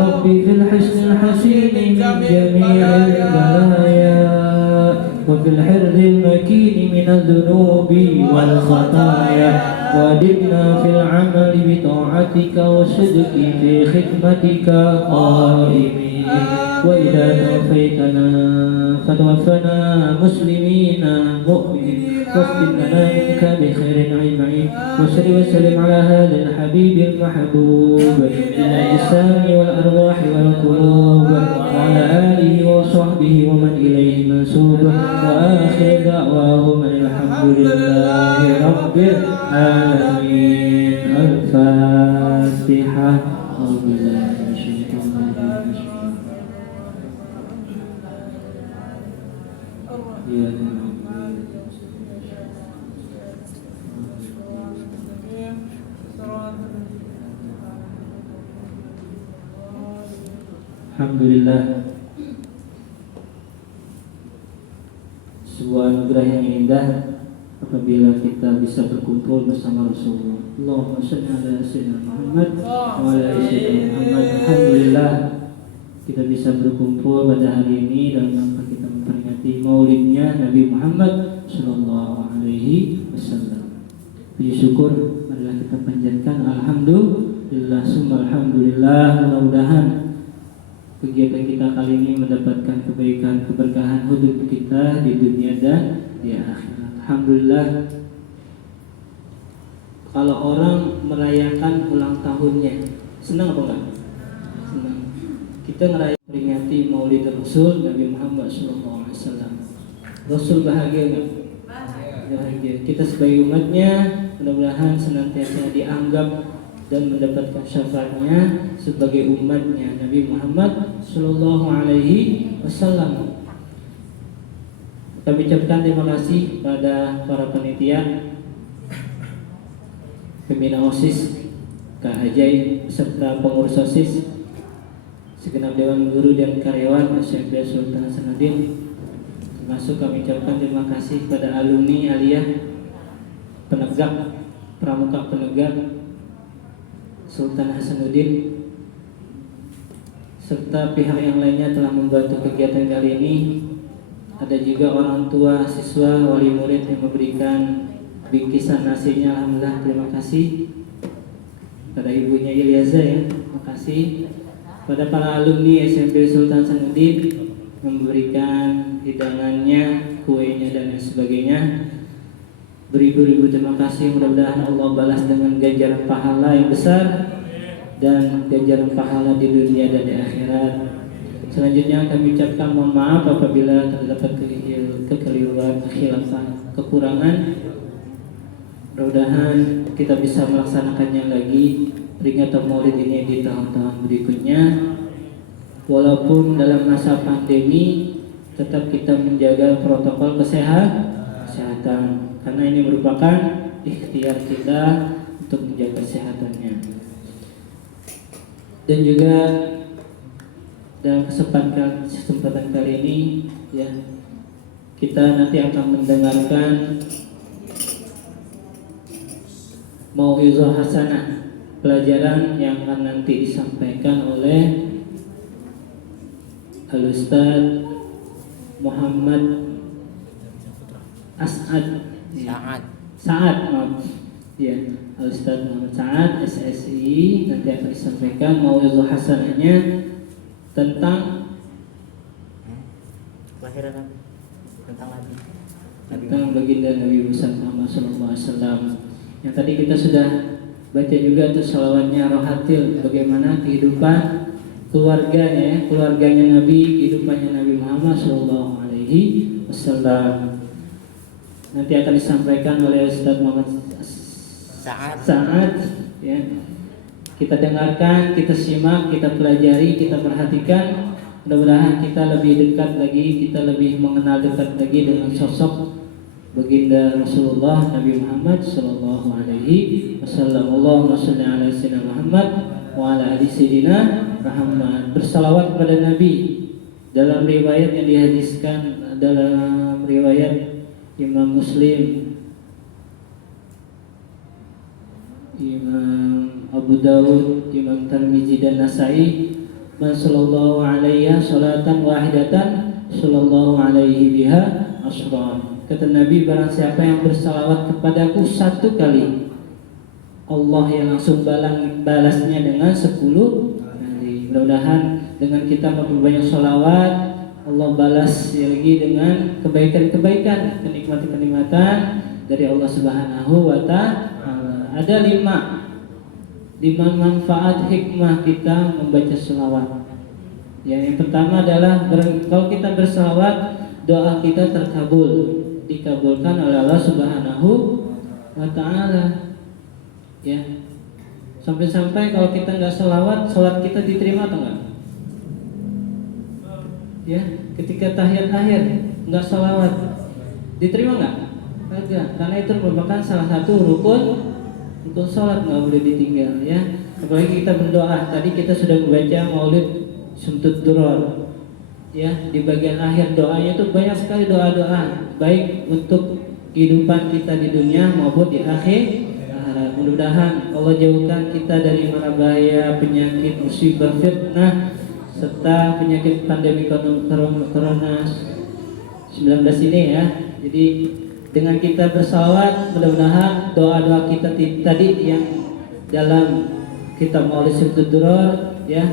ربي في الحسن الحسين من جميع البلايا وفي الحرز المكين من الذنوب والخطايا وادمنا في العمل بطاعتك والصدق في خدمتك قائمين وإذا توفيتنا فتوفنا مسلمين مؤمنين واختم لنا منك بخير أجمعين وصل وسلم على هذا الحبيب المحبوب من الأجسام والأرواح والقلوب وعلى آله وصحبه ومن إليه منسوب وآخر دعواهم أن الحمد لله رب العالمين الفاتحة أعوذ بالله من الشيطان الرجيم Alhamdulillah, sebuah anugerah yang indah apabila kita bisa berkumpul bersama Rasulullah. Allahumma shalli ala sayyidina Muhammad wa ala ali sayyidina Muhammad. Alhamdulillah kita bisa berkumpul pada hari ini dalam rangka kita memperingati maulidnya Nabi Muhammad sallallahu alaihi wasallam. Puji syukur marilah kita panjatkan alhamdulillah summa alhamdulillah. Mudah-mudahan kegiatan kita kali ini mendapatkan kebaikan, keberkahan hidup kita di dunia dan di akhirat. Alhamdulillah, kalau orang merayakan ulang tahunnya, senang apa enggak? Senang. Kita peringati Maulid Rasul Nabi Muhammad SAW. Rasul bahagia enggak? Bahagia. Kita sebagai umatnya mudah-mudahan senantiasa dianggap dan mendapatkan syafaatnya sebagai umatnya Nabi Muhammad Sallallahu Alaihi Wasallam. Kami ucapkan terima kasih pada para panitia, pembina OSIS, Kak Ajay, beserta pengurus OSIS, segenap dewan guru dan karyawan Syekh Sultan Hasanuddin. Termasuk kami ucapkan terima kasih pada alumni aliyah, penegak, pramuka penegak Sultan Hasanuddin, serta pihak yang lainnya telah membantu kegiatan kali ini. Ada juga orang tua, siswa, wali murid yang memberikan bingkisan nasinya. Alhamdulillah, terima kasih. Pada ibunya Ilyaza ya, terima kasih. Pada para alumni SMP Sultan Hasanuddin memberikan hidangannya, kuenya dan lain sebagainya. Beribu-ribu terima kasih. Mudah-mudahan Allah balas dengan ganjaran pahala yang besar dan ganjaran pahala di dunia dan di akhirat. Selanjutnya kami ucapkan mohon maaf apabila terdapat kekeliruan, kekhilafan, kekurangan. Mudah-mudahan kita bisa melaksanakannya lagi peringatan Maulid ini di tahun-tahun berikutnya. Walaupun dalam masa pandemi tetap kita menjaga protokol kesehatan karena ini merupakan ikhtiar kita untuk menjaga kesehatannya. Dan juga dalam kesempatan kali ini ya, kita nanti akan mendengarkan Mau'izah Hasanah, pelajaran yang akan nanti disampaikan oleh Al-Ustaz Muhammad Sa'ad, maaf. Ya, Al-Ustaz Muhammad Sa'ad SSI nanti akan disampaikan Mau'izah Hasanahnya tentang kelahiran tentang baginda Nabi Muhammad SAW. Yang tadi kita sudah baca juga tuh salawatnya Rohatil, bagaimana kehidupan keluarganya Nabi, kehidupannya Nabi Muhammad SAW. Nanti akan disampaikan oleh Ustaz Muhammad Sa'ad ya. Kita dengarkan, kita simak, kita pelajari, kita perhatikan. Mudah-mudahan kita lebih dekat lagi, kita lebih mengenal dekat lagi dengan sosok baginda Rasulullah Nabi Muhammad sallallahu alaihi wasallam. Allahumma shalli ala sayyidina Muhammad wa ala ali sayyidina Muhammad. Bersalawat kepada Nabi. Dalam riwayat yang dihadiskan dalam riwayat Imam Muslim, Imam Abu Dawud, Imam Tirmizi dan Nasai, man sallallahu alaihi salatan wahidatan sallallahu alaihi biha asyran. Kata Nabi, barang siapa yang bersalawat kepadaku satu kali, Allah yang langsung balasnya dengan 10 kali. Mudah-mudahan dengan kita memperbanyak salawat, Allah balas lagi dengan kebaikan-kebaikan, kenikmatan-kenikmatan dari Allah Subhanahu wa Ta'ala. Ada 5 manfaat hikmah kita membaca selawat. Yang pertama adalah kalau kita berselawat, doa kita dikabulkan oleh Allah Subhanahu wa Ta'ala. Ya. Sampai-sampai kalau kita nggak selawat, sholat kita diterima atau enggak? Ya, ketika tahiyat akhir nggak selawat, diterima nggak? Enggak, karena itu merupakan salah satu rukun sholat, nggak boleh ditinggal ya. Apalagi kita berdoa. Tadi kita sudah membaca Maulid sumtud duror. Ya, di bagian akhir doanya itu banyak sekali doa-doa baik untuk kehidupan kita di dunia maupun di akhir. Mudah-mudahan Allah jauhkan kita dari mara bahaya, penyakit, musibah, fitnah serta penyakit pandemi corona 19 ini ya. Jadi dengan kita bersalawat, mudah-mudahan doa-doa kita tadi yang dalam kitab Maulid Sumtud Duror ya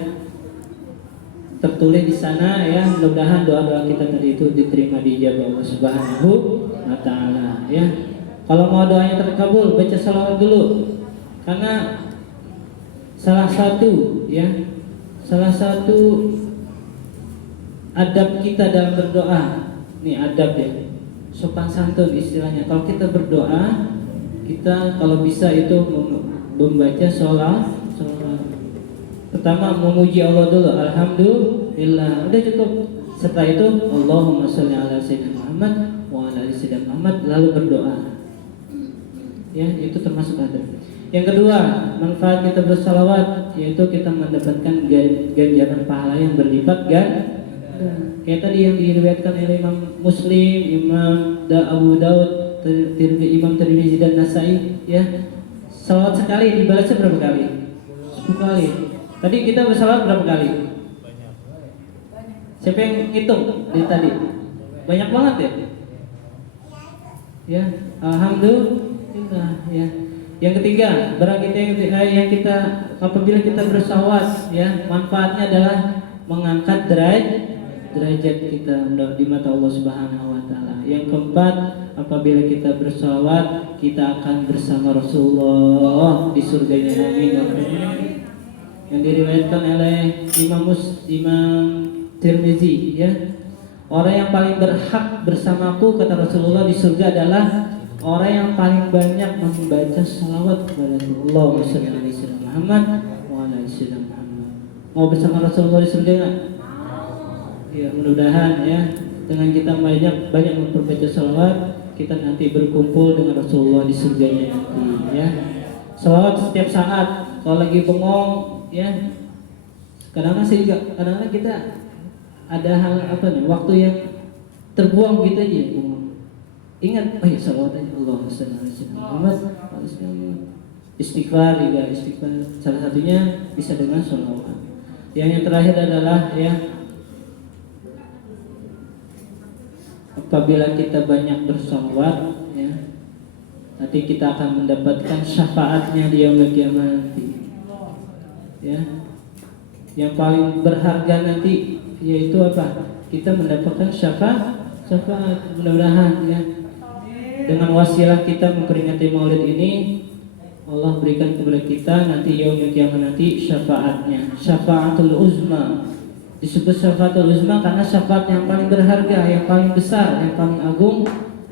tertulis di sana ya, mudah-mudahan doa-doa kita tadi itu diterima dijabah Allah Subhanahu wa taala ya. Kalau mau doanya terkabul, baca salawat dulu. Karena salah satu adab kita dalam berdoa, nih adab ya, sopan santun istilahnya. Kalau kita berdoa, kita kalau bisa itu membaca salawat. Pertama memuji Allah dulu, alhamdulillah, udah cukup. Setelah itu Allahumma sholli ala sayyidina Muhammad wa ala ali sayyidina Muhammad, lalu berdoa. Ya, itu termasuk adab. Yang kedua, manfaat kita bersalawat yaitu kita mendapatkan ganjaran pahala yang berlipat ganda. Kayak tadi yang diriwayatkan oleh Imam Muslim, Imam Abu Daud, Imam Tirmizi dan Nasai ya. Salawat sekali dibalasnya berapa kali? 10 kali. Tadi kita bersalawat berapa kali? Siapa yang hitung dari tadi? Banyak banget ya? Ya, alhamdulillah ya. Yang ketiga, barang kita yang kita apabila kita bersalawat ya, manfaatnya adalah mengangkat derajat kita di mata Allah Subhanahu wa taala. Yang keempat, apabila kita bersalawat, kita akan bersama Rasulullah di surganya. Amin. Yang diriwayatkan oleh Imam Tirmizi ya, orang yang paling berhak bersamaku kata Rasulullah di surga adalah orang yang paling banyak membaca salawat kepada Allahumma sholli ala sayyidina Muhammad wa ala ali sayyidina Muhammad. Mau bersama Rasulullah di surga enggak? Ya, mudah-mudahan ya, dengan kita banyak memperbaca salawat, kita nanti berkumpul dengan Rasulullah di surganya nanti ya. Salawat setiap saat. Kalau lagi bengong ya, kadang-kadang kita ada hal waktu yang terbuang gitu aja bengong. Ingat, oh ya salawat aja, Allahumma sholli ala sayyidina Muhammad. Istighfar juga, istighfar salah satunya bisa dengan salawat. Yang terakhir adalah ya, apabila kita banyak bersalawat ya, nanti kita akan mendapatkan syafaatnya di yaumul qiyamah nanti. Ya. Yang paling berharga nanti yaitu apa? Kita mendapatkan syafaat. Mudah-mudahan ya, dengan wasilah kita memperingati Maulid ini, Allah berikan kepada kita nanti yaumul qiyamah nanti syafaatnya, syafaatul uzma. Disebut syafaatul uzma karena syafaat yang paling berharga, yang paling besar, yang paling agung,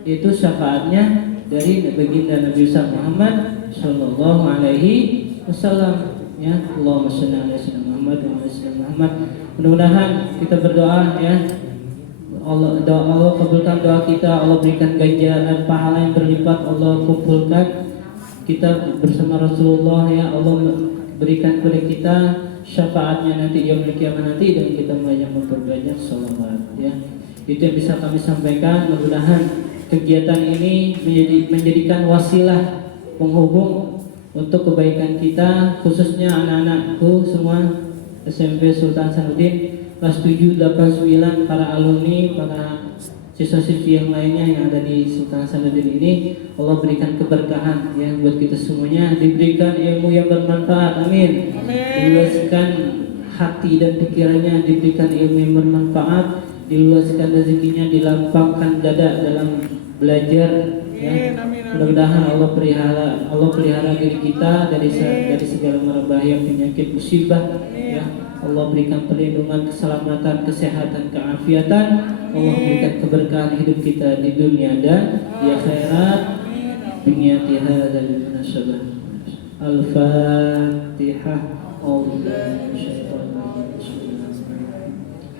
yaitu syafaatnya dari baginda Nabi Muhammad sallallahu alaihi wasallam ya. Allahumma shalli ala sayyidina Muhammad wa ala sayyidina Muhammad. Mudah-mudahan kita berdoa ya, Allah kabulkan doa kita, Allah berikan ganjaran pahala yang berlipat, Allah kumpulkan kita bersama Rasulullah ya, Allah berikan kepada kita syafaatnya nanti yaumul qiyamah nanti, dan kita banyak memperbanyak sholawat ya. Itu yang bisa kami sampaikan. Mudah-mudahan kegiatan ini menjadikan wasilah penghubung untuk kebaikan kita, khususnya anak-anakku semua SMP Sultan Hasanuddin kelas 7, 8, 9, para alumni, para siswa-siswi yang lainnya yang ada di Sultan Hasanuddin ini. Allah berikan keberkahan ya buat kita semuanya, diberikan ilmu yang bermanfaat, amin. Diluaskan hati dan pikirannya, diberikan ilmu yang bermanfaat, diluaskan rezekinya, dilapangkan dada dalam belajar ya. Mudah-mudahan Allah pelihara diri kita dari segala mara bahaya, penyakit, musibah ya. Allah berikan perlindungan, keselamatan, kesehatan, keafiatan. Allah berikan keberkahan hidup kita di dunia dan di akhirat. Biniati hadzal munasabah. Al-Fatihah.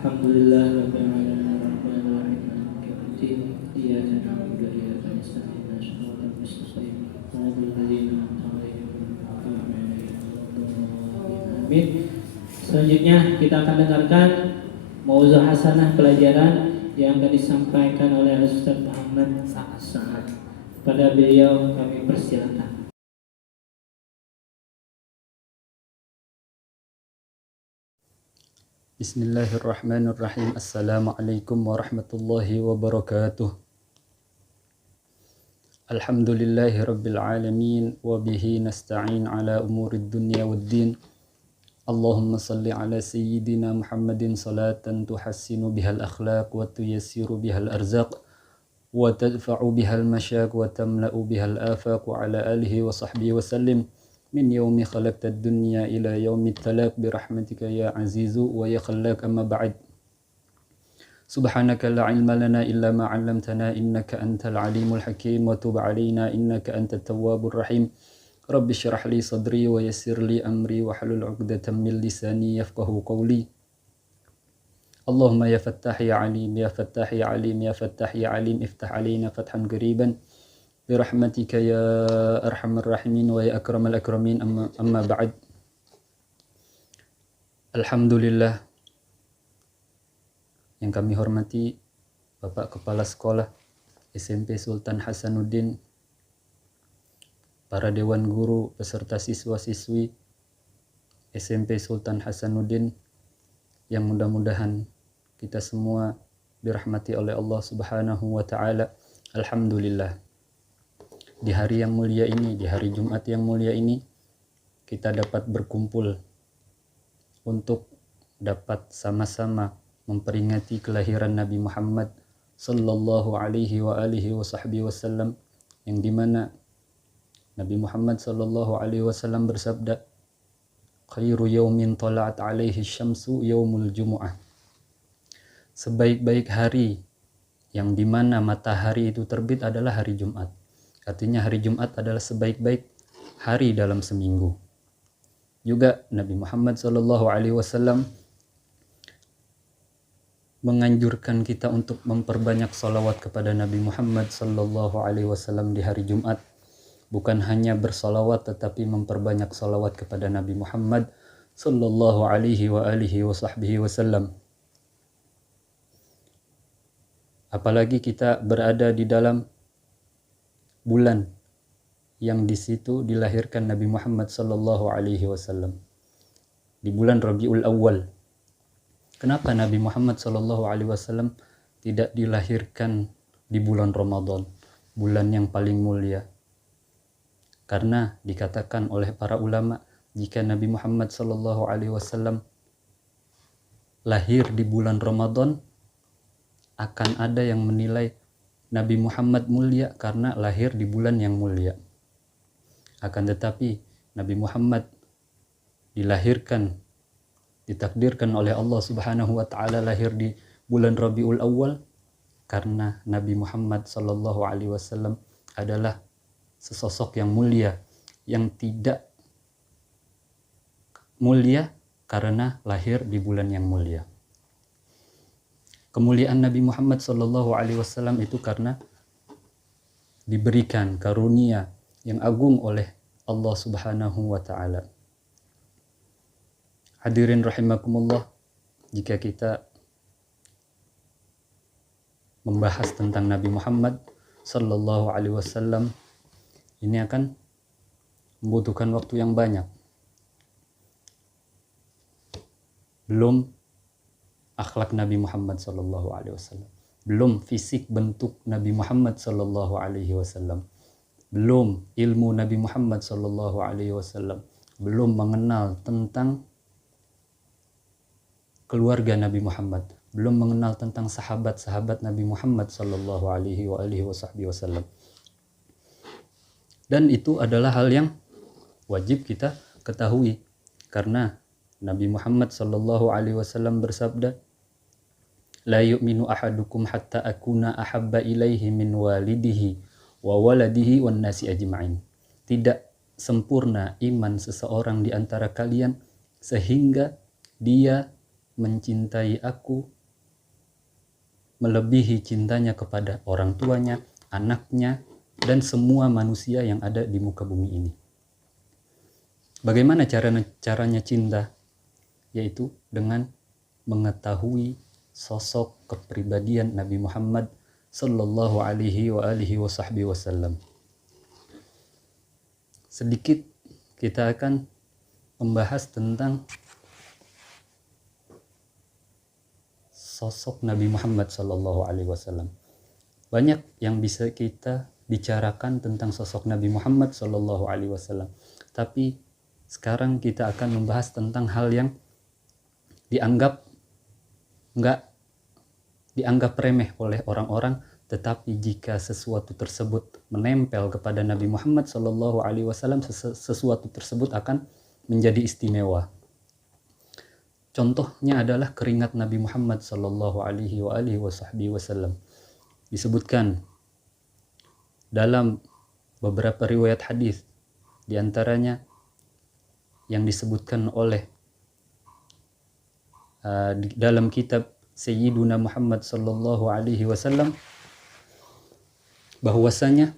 Alhamdulillah rabbil alamin arrahmanir rahim maliki yaumiddin. Iyyaka na'budu wa iyyaka nasta'in ihdinas mustaqim. Shiratal ladzina an'amta 'alaihim ghairil maghdubi 'alaihim waladdallin. Amin. Selanjutnya kita akan dengarkan mauzu hasanah pelajaran yang akan disampaikan oleh Ustaz Muhammad Sa'ad. Pada beliau kami persilakan. Bismillahirrahmanirrahim. Assalamualaikum warahmatullahi wabarakatuh. Alhamdulillahi rabbil alamin wa bihi nasta'in ala umurid dunya waddin. Allahumma salli ala sayyidina Muhammadin salatan tuhassinu bihal akhlaq wa tuyassiru bihal arzaq wa tadfa'u bihal masyak wa tamla'u bihal afaq wa ala alihi wa sahbihi wa sallim min yaumi khalaqtad dunya ila yaumit talaq birahmatika ya azizu wa ya khallaq amma ba'd. Subhanaka la ilma lana illa ma 'allamtana innaka antal alimul hakim wa tub 'alaina innaka antat tawwabur rahim. Rabbi syrah li sadri wa yassir li amri wa hlul 'uqdatam min lisani yafqahu qawli. Allahumma ya fattah ya alim ya fattah ya alim ya fattah ya alim iftah 'alaina fathan qariban birahmatika ya arhamar rahimin wa ya akramal akramin amma ba'd. Alhamdulillah, yang kami hormati Bapak Kepala Sekolah SMP Sultan Hasanuddin, para dewan guru beserta siswa-siswi SMP Sultan Hasanuddin, yang mudah-mudahan kita semua dirahmati oleh Allah Subhanahu wa taala. Alhamdulillah, di hari yang mulia ini, di hari Jumat yang mulia ini, kita dapat berkumpul untuk dapat sama-sama memperingati kelahiran Nabi Muhammad sallallahu alaihi wa alihi wa sahbihi wasallam, yang dimana Nabi Muhammad sallallahu alaihi wasallam bersabda, khairu yaumin tala'at alaihi syamsu yaumul jumu'ah. Sebaik-baik hari yang dimana matahari itu terbit adalah hari Jumat. Artinya hari Jumat adalah sebaik-baik hari dalam seminggu. Juga Nabi Muhammad sallallahu alaihi wasallam menganjurkan kita untuk memperbanyak salawat kepada Nabi Muhammad sallallahu alaihi wasallam di hari Jumat. Bukan hanya bersalawat tetapi memperbanyak salawat kepada Nabi Muhammad sallallahu alaihi wa alihi wa sahbihi wasallam. Apalagi kita berada di dalam bulan yang di situ dilahirkan Nabi Muhammad sallallahu alaihi wasallam, di bulan Rabiul Awal. Kenapa Nabi Muhammad sallallahu alaihi wasallam tidak dilahirkan di bulan Ramadan, bulan yang paling mulia? Karena dikatakan oleh para ulama, jika Nabi Muhammad sallallahu alaihi wasallam lahir di bulan Ramadan, akan ada yang menilai Nabi Muhammad mulia karena lahir di bulan yang mulia. Akan tetapi Nabi Muhammad dilahirkan, ditakdirkan oleh Allah Subhanahu wa taala lahir di bulan Rabiul Awal karena Nabi Muhammad sallallahu alaihi wasallam adalah sesosok yang mulia, yang tidak mulia karena lahir di bulan yang mulia. Kemuliaan Nabi Muhammad sallallahu alaihi wasallam itu karena diberikan karunia yang agung oleh Allah Subhanahu wa taala. Hadirin rahimakumullah, jika kita membahas tentang Nabi Muhammad sallallahu alaihi wasallam, ini akan membutuhkan waktu yang banyak. Belum akhlak Nabi Muhammad sallallahu alaihi wasallam, belum fisik bentuk Nabi Muhammad sallallahu alaihi wasallam, belum ilmu Nabi Muhammad sallallahu alaihi wasallam, belum mengenal tentang keluarga Nabi Muhammad, belum mengenal tentang sahabat-sahabat Nabi Muhammad sallallahu alaihi wasallam. Dan itu adalah hal yang wajib kita ketahui, karena Nabi Muhammad sallallahu alaihi wasallam bersabda, la yu'minu ahadukum hatta akuna ahabba ilaihi min walidihi wa waladihi wan nasi ajma'in. Tidak sempurna iman seseorang di antara kalian sehingga dia mencintai aku melebihi cintanya kepada orang tuanya, anaknya, dan semua manusia yang ada di muka bumi ini. Bagaimana caranya cinta? yaitu dengan mengetahui sosok kepribadian Nabi Muhammad sallallahu alaihi wasallam. Sedikit kita akan membahas tentang sosok Nabi Muhammad sallallahu alaihi wasallam. Banyak yang bisa kita bicarakan tentang sosok Nabi Muhammad sallallahu alaihi wasallam. Tapi sekarang kita akan membahas tentang hal yang dianggap remeh oleh orang-orang, tetapi jika sesuatu tersebut menempel kepada Nabi Muhammad sallallahu alaihi wasallam, sesuatu tersebut akan menjadi istimewa. Contohnya adalah keringat Nabi Muhammad sallallahu alaihi wasallam. Disebutkan dalam beberapa riwayat hadis, di antaranya yang disebutkan oleh dalam kitab Sayyiduna Muhammad sallallahu alaihi wasallam, bahwasanya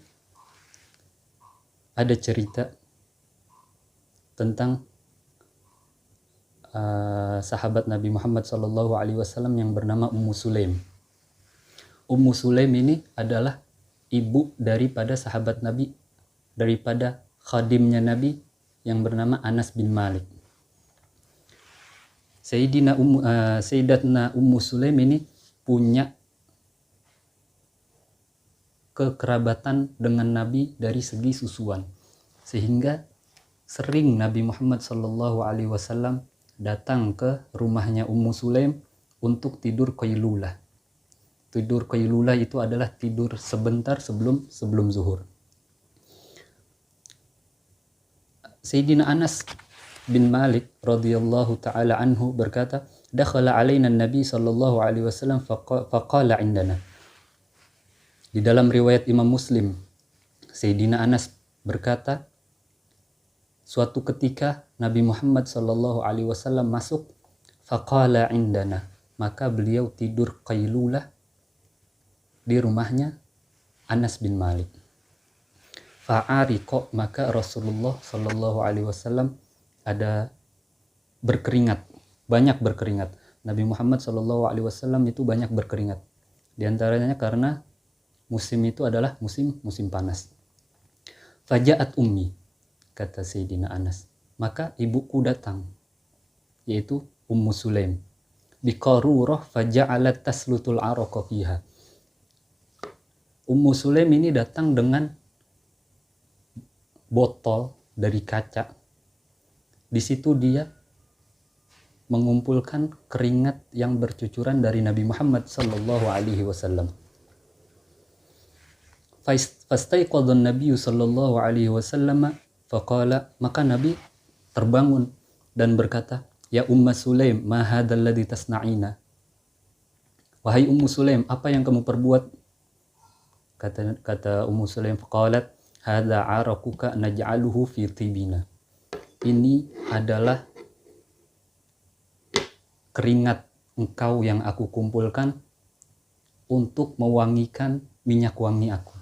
ada cerita tentang sahabat Nabi Muhammad sallallahu alaihi wasallam yang bernama Ummu Sulaim. Ummu Sulaim ini adalah ibu daripada sahabat Nabi, daripada khadimnya Nabi yang bernama Anas bin Malik. Sayyidatna Ummu Sulaim ini punya kekerabatan dengan Nabi dari segi susuan, sehingga sering Nabi Muhammad sallallahu alaihi wasallam datang ke rumahnya Ummu Sulaim untuk tidur qailulah. Tidur qailulah itu adalah tidur sebentar sebelum zuhur. Sayyidina Anas bin Malik radhiyallahu taala anhu berkata, "Dakhala alaina an-nabi sallallahu alaihi wasallam faqala indana." Di dalam riwayat Imam Muslim, Sayyidina Anas berkata, suatu ketika Nabi Muhammad sallallahu alaihi wasallam masuk, faqala indana, maka beliau tidur qailulah di rumahnya Anas bin Malik. Fa'ariqa, maka Rasulullah sallallahu alaihi wasallam ada berkeringat, banyak berkeringat. Nabi Muhammad sallallahu alaihi wasallam itu banyak berkeringat. Di antaranya karena musim itu adalah musim panas. Faja'at ummi, kata Sayyidina Anas, maka ibuku datang, yaitu Ummu Sulaim, biqarurah faja'alat taslutul araqa fiha. Ummu Sulaim ini datang dengan botol dari kaca. Di situ dia mengumpulkan keringat yang bercucuran dari Nabi Muhammad sallallahu alaihi wasallam. Fastaiqadha an-nabiy sallallahu alaihi wasallam faqala, maka Nabi terbangun dan berkata, "Ya Ummu Sulaim, ma hadzal ladzi tasna'ina?" Wahai Ummu Sulaim, apa yang kamu perbuat? Kata Ummu Sulaim, faqalat, "Hadza 'araquka naj'aluhu fi tibina." Ini adalah keringat engkau yang aku kumpulkan untuk mewangikan minyak wangi aku.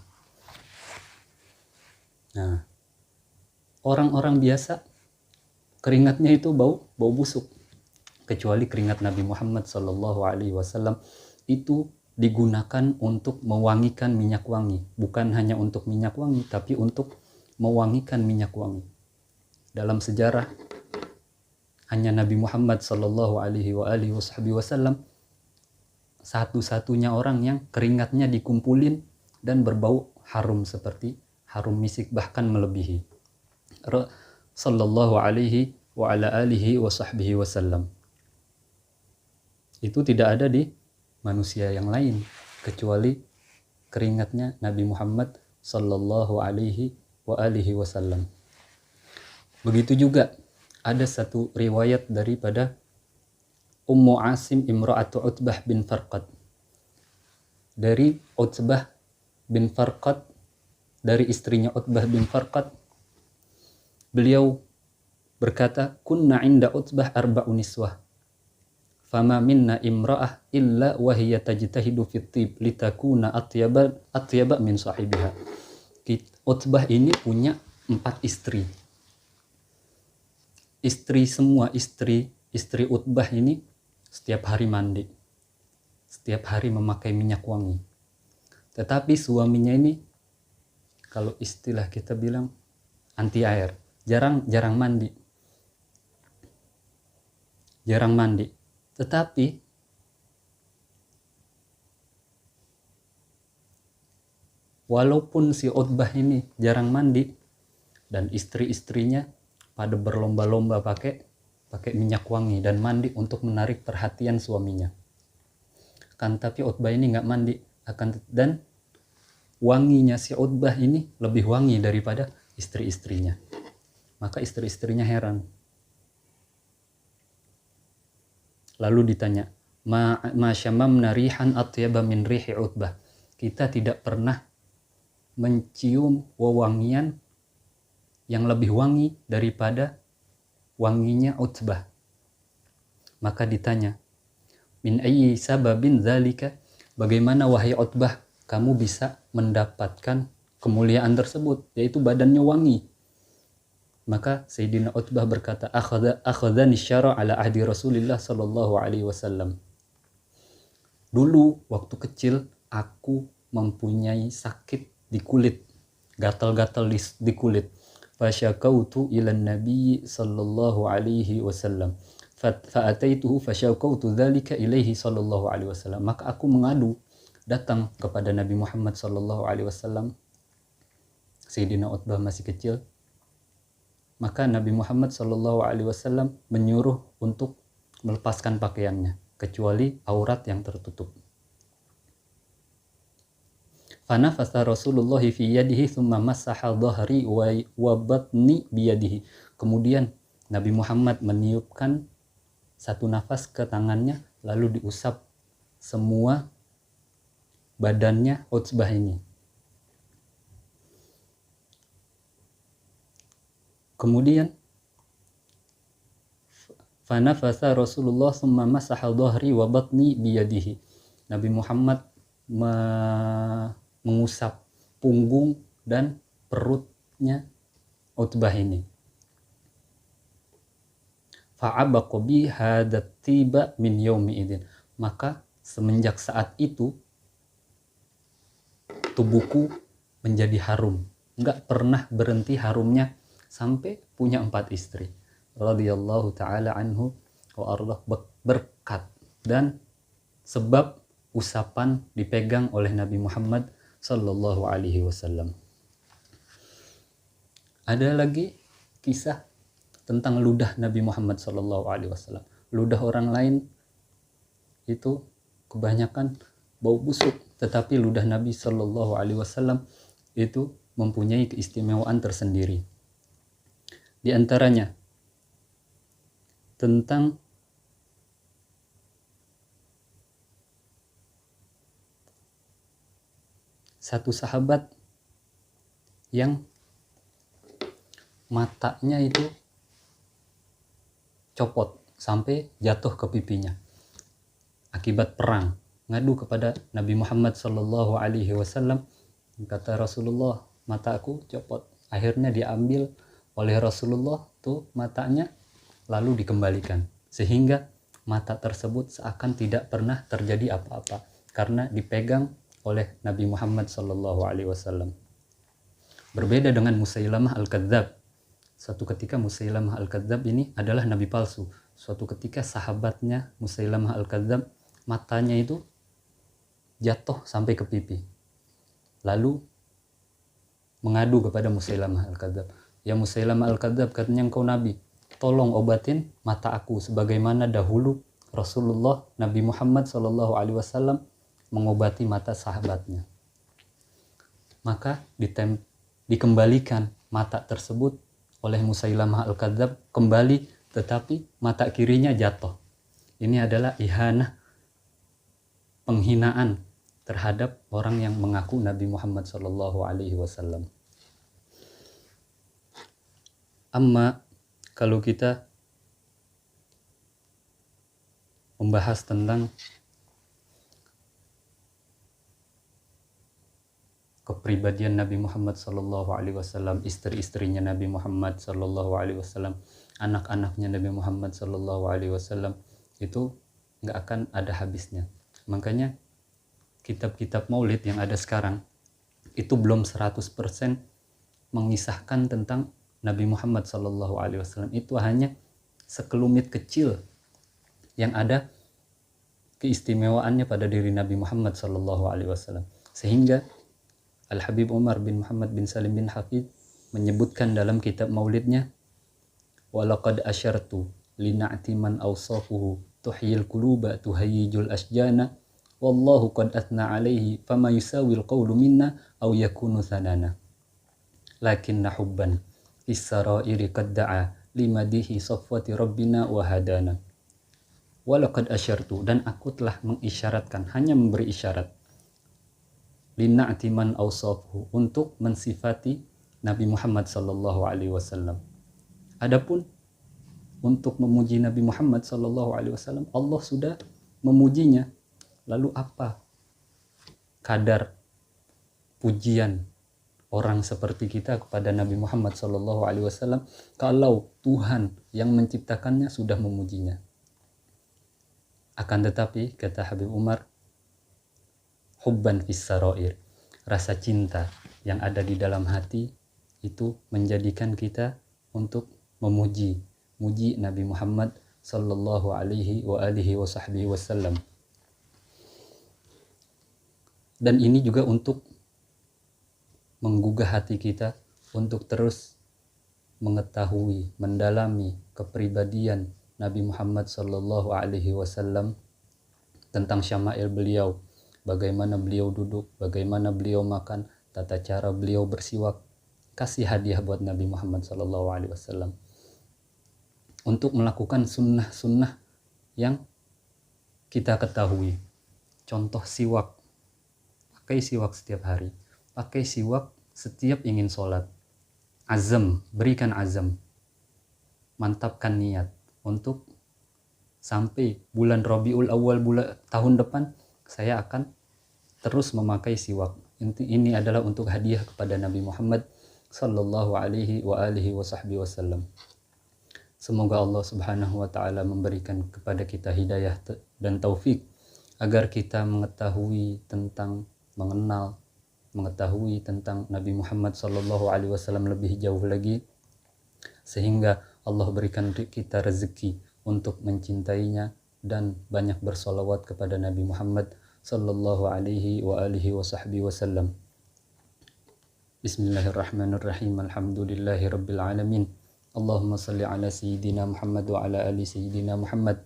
Nah, orang-orang biasa keringatnya itu bau busuk, kecuali keringat Nabi Muhammad sallallahu alaihi wasallam itu digunakan untuk mewangikan minyak wangi, bukan hanya untuk minyak wangi, tapi untuk mewangikan minyak wangi. Dalam sejarah, hanya Nabi Muhammad sallallahu alaihi wasallam satu-satunya orang yang keringatnya dikumpulin dan berbau harum seperti harum misik, bahkan melebihi. Sallallahu alaihi wa ala alihi wa sahbihi wasallam. Itu tidak ada di manusia yang lain kecuali keringatnya Nabi Muhammad sallallahu alaihi wa alihi wasallam. Begitu juga ada satu riwayat daripada Ummu Asim imra'atu Utbah bin Farqad. Dari Utbah bin Farqad, dari istrinya Utbah bin Farqad, beliau berkata, "Kunna 'inda Utbah arba'u niswah. Fama minna imra'ah illa wa hiya tajtahidu fit tib litakuna atyaba min sahibiha." Utbah ini punya 4 istri. Semua istri istri Utbah ini setiap hari mandi, setiap hari memakai minyak wangi. Tetapi suaminya ini, kalau istilah kita bilang anti air, jarang mandi. Tetapi walaupun si Utbah ini jarang mandi dan istri-istrinya pada berlomba-lomba pakai minyak wangi dan mandi untuk menarik perhatian suaminya, tapi Utbah ini nggak mandi, dan wanginya si Utbah ini lebih wangi daripada istri-istrinya. Maka istri-istrinya heran. Lalu ditanya, ma syamamna rihan atyaba min rihi Utbah. Kita tidak pernah mencium wewangian yang lebih wangi daripada wanginya Utbah. Maka ditanya, min ayyi sababin zalika, bagaimana wahai Utbah kamu bisa mendapatkan kemuliaan tersebut, yaitu badannya wangi? Maka Sayyidina Utbah berkata, akhadhani syara ala ahdi Rasulillah sallallahu alaihi wasallam. Dulu waktu kecil aku mempunyai sakit di kulit, gatal-gatal di kulit. Fasyakautu ila Nabi sallallahu alaihi wasallam. Fa'ataituhu fasyakautu dzalika ilaihi sallallahu alaihi wasallam. Maka aku mengadu, datang kepada Nabi Muhammad sallallahu alaihi wasallam. Sayyidina Utbah masih kecil. Maka Nabi Muhammad sallallahu alaihi wasallam menyuruh untuk melepaskan pakaiannya kecuali aurat yang tertutup. Fanafasa Rasulullah fi yadihi thumma massaha dhahri wa batni biyadihi. Kemudian Nabi Muhammad meniupkan satu nafas ke tangannya, lalu diusap semua badannya Utbah ini. Kemudian fanafasa Rasulullah thumma massaha dhahri wa batni biyadihi. Nabi Muhammad mengusap punggung dan perutnya Utbah ini. Fa'abaqa bi hadat tiba min yaumi idin. Maka semenjak saat itu tubuhku menjadi harum, enggak pernah berhenti harumnya sampai punya 4 istri. Radhiyallahu ta'ala anhu wa ardah, berkat dan sebab usapan dipegang oleh Nabi Muhammad sallallahu alaihi wasallam. Ada lagi kisah tentang ludah Nabi Muhammad sallallahu alaihi wasallam. Ludah orang lain itu kebanyakan bau busuk, tetapi ludah Nabi sallallahu alaihi wasallam itu mempunyai keistimewaan tersendiri. Di antaranya tentang satu sahabat yang matanya itu copot sampai jatuh ke pipinya akibat perang, ngadu kepada Nabi Muhammad sallallahu alaihi wasallam. Kata Rasulullah, mataku copot. Akhirnya diambil oleh Rasulullah tuh matanya, lalu dikembalikan, sehingga mata tersebut seakan tidak pernah terjadi apa-apa karena dipegang oleh Nabi Muhammad sallallahu alaihi wasallam. Berbeda dengan Musailamah al-Kadzab. Suatu ketika Musailamah al-Kadzab ini adalah nabi palsu. Suatu ketika sahabatnya Musailamah al-Kadzab matanya itu jatuh sampai ke pipi. Lalu mengadu kepada Musailamah al-Kadzab. Ya Musailamah al-Kadzab, katanya engkau nabi, tolong obatin mata aku sebagaimana dahulu Rasulullah Nabi Muhammad sallallahu alaihi wasallam mengobati mata sahabatnya. Maka dikembalikan mata tersebut oleh Musailamah al-Kadzab kembali, tetapi mata kirinya jatuh. Ini adalah ihanah, penghinaan terhadap orang yang mengaku Nabi Muhammad sallallahu alaihi wasallam. Amma kalau kita membahas tentang kepribadian Nabi Muhammad sallallahu alaihi wasallam, istri-istrinya Nabi Muhammad sallallahu alaihi wasallam, anak-anaknya Nabi Muhammad sallallahu alaihi wasallam, itu nggak akan ada habisnya. Makanya kitab-kitab maulid yang ada sekarang itu belum 100% mengisahkan tentang Nabi Muhammad sallallahu alaihi wasallam. Itu hanya sekelumit kecil yang ada keistimewaannya pada diri Nabi Muhammad sallallahu alaihi wasallam. Sehingga Al-Habib Umar bin Muhammad bin Salim bin Hafid menyebutkan dalam kitab maulidnya, walaqad asyartu lina'ti man awsafuhu tuhyil quluba tuhayyijul asjana wallahu qad athna alaihi fama yusawil qawlu minna aw yakunu thanana lakinna hubban fis sarairi qad da'a limadihi safwati rabbina wa hadana. Walaqad asyartu, dan aku telah mengisyaratkan, hanya memberi isyarat, lina'ti man awsafuhu, untuk mensifati Nabi Muhammad sallallahu alaihi wasallam. Adapun untuk memuji Nabi Muhammad sallallahu alaihi wasallam, Allah sudah memujinya. Lalu apa kadar pujian orang seperti kita kepada Nabi Muhammad sallallahu alaihi wasallam kalau Tuhan yang menciptakannya sudah memujinya? Akan tetapi, kata Habib Umar, hubban fis sarair, rasa cinta yang ada di dalam hati itu menjadikan kita untuk memuji Nabi Muhammad sallallahu alaihi wa alihi wa sahbihi wasallam. Dan ini juga untuk menggugah hati kita untuk terus mengetahui, mendalami kepribadian Nabi Muhammad sallallahu alaihi wasallam, tentang syama'il beliau, bagaimana beliau duduk, bagaimana beliau makan, tata cara beliau bersiwak. Kasih hadiah buat Nabi Muhammad sallallahu alaihi wasallam untuk melakukan sunnah-sunnah yang kita ketahui. Contoh siwak, pakai siwak setiap hari, pakai siwak setiap ingin sholat. Azam, berikan azam, mantapkan niat untuk sampai bulan Rabiul Awal tahun depan saya akan terus memakai siwak. Ini adalah untuk hadiah kepada Nabi Muhammad sallallahu alaihi wa alihi wa sahbihi wasallam. Semoga Allah Subhanahu wa taala memberikan kepada kita hidayah dan taufik agar kita mengetahui tentang mengetahui tentang Nabi Muhammad sallallahu alaihi wasallam lebih jauh lagi, sehingga Allah berikan kita rezeki untuk mencintainya dan banyak bersolawat kepada Nabi Muhammad sallallahu alaihi wa alihi wa sahbihi wasallam. Bismillahirrahmanirrahim. Alhamdulillahi rabbil alamin. Allahumma salli ala sayyidina Muhammad wa ala ali sayyidina Muhammad.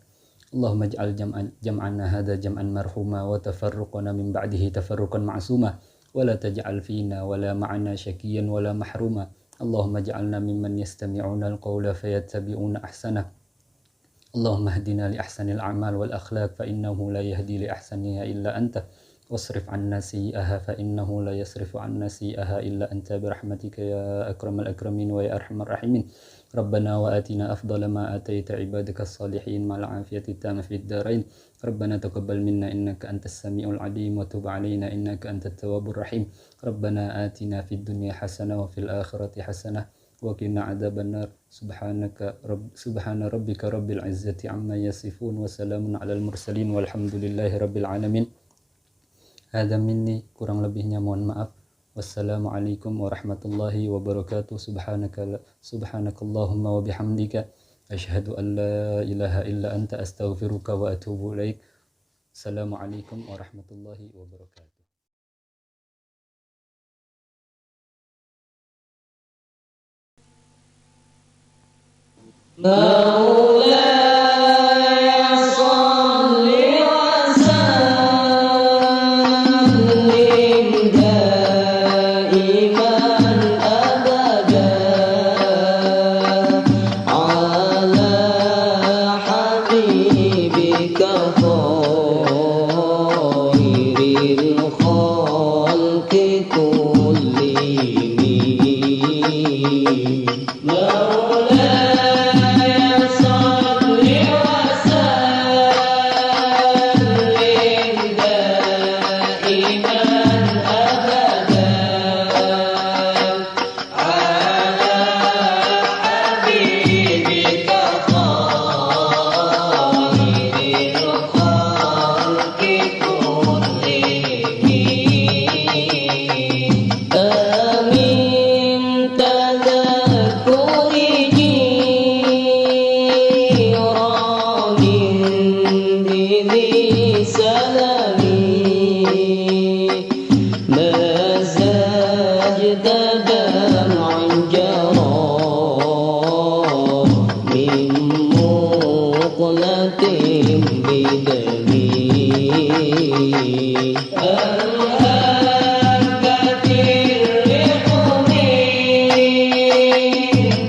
Allahumma ij'al jam'ana hadha jam'an marhuma wa tafarruqana min ba'dihi tafarruqan ma'suma wa la taj'al fina wa la ma'ana syakiyan wa la mahruma. Allahumma ij'alna mimman yastami'una al-qawla fayattabi'una ahsanah. Allahumma hdina li ahsanil a'mal wal akhlaq fa innahu la yahdi li ahsaniha illa anta wasrif 'anna sayyi'aha fa innahu la yasrifu 'anna sayyi'aha illa anta bi rahmatika ya akramal akramin wa ya arhamar rahimin. Rabbana wa atina afdala ma ataita ibadakas salihin ma'al 'afiyati tamma fid darain. Rabbana taqabbal minna innaka antas samiul 'alim wa tub 'alaina innaka antat tawwabur rahim. Rabbana atina fid dunya hasanah wa fil akhirati hasanah wa qina adzabannar. Subhana rabbika rabbil izzati amma yasifun wa salamun 'alal mursalin walhamdulillahi rabbil alamin. Hadza minni, kurang lebihnya mohon maaf. Wassalamualaikum warahmatullahi wabarakatuh. Subhanakallahumma wa bihamdika asyhadu an la ilaha illa anta astaghfiruka wa atubu ilaik. Assalamualaikum warahmatullahi wabarakatuh. مولاي صل مقلة بدمي أنهكت الريح من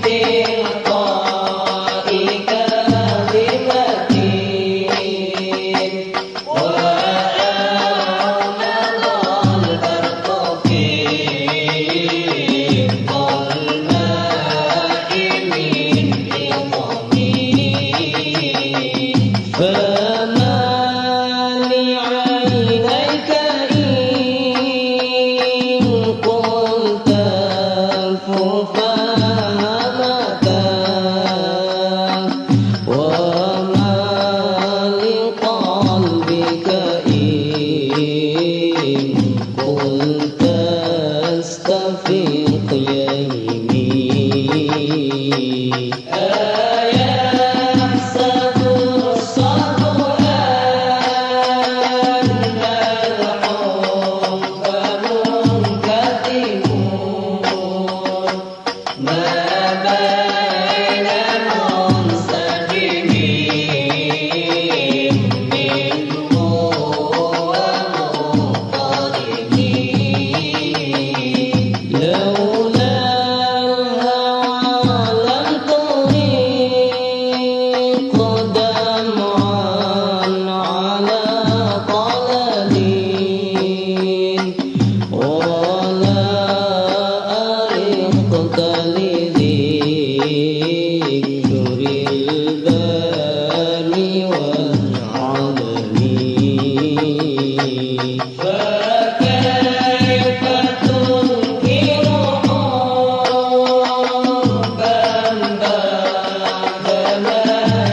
تلقاء كاذبتي وأعمل البرق في ظلماء من عظمي فما لعينيك إن قلت ففهمتا وما لقلبك إن قلت استفيق يميني أيحسب الصبر أن الحب منكتم ما بين منسجم منه ومضطرب لولا الهوى لم تريق دمعا على قلبي ولا أرقت لذكر الباني والعالمين فكيف تنكر حبا بعدما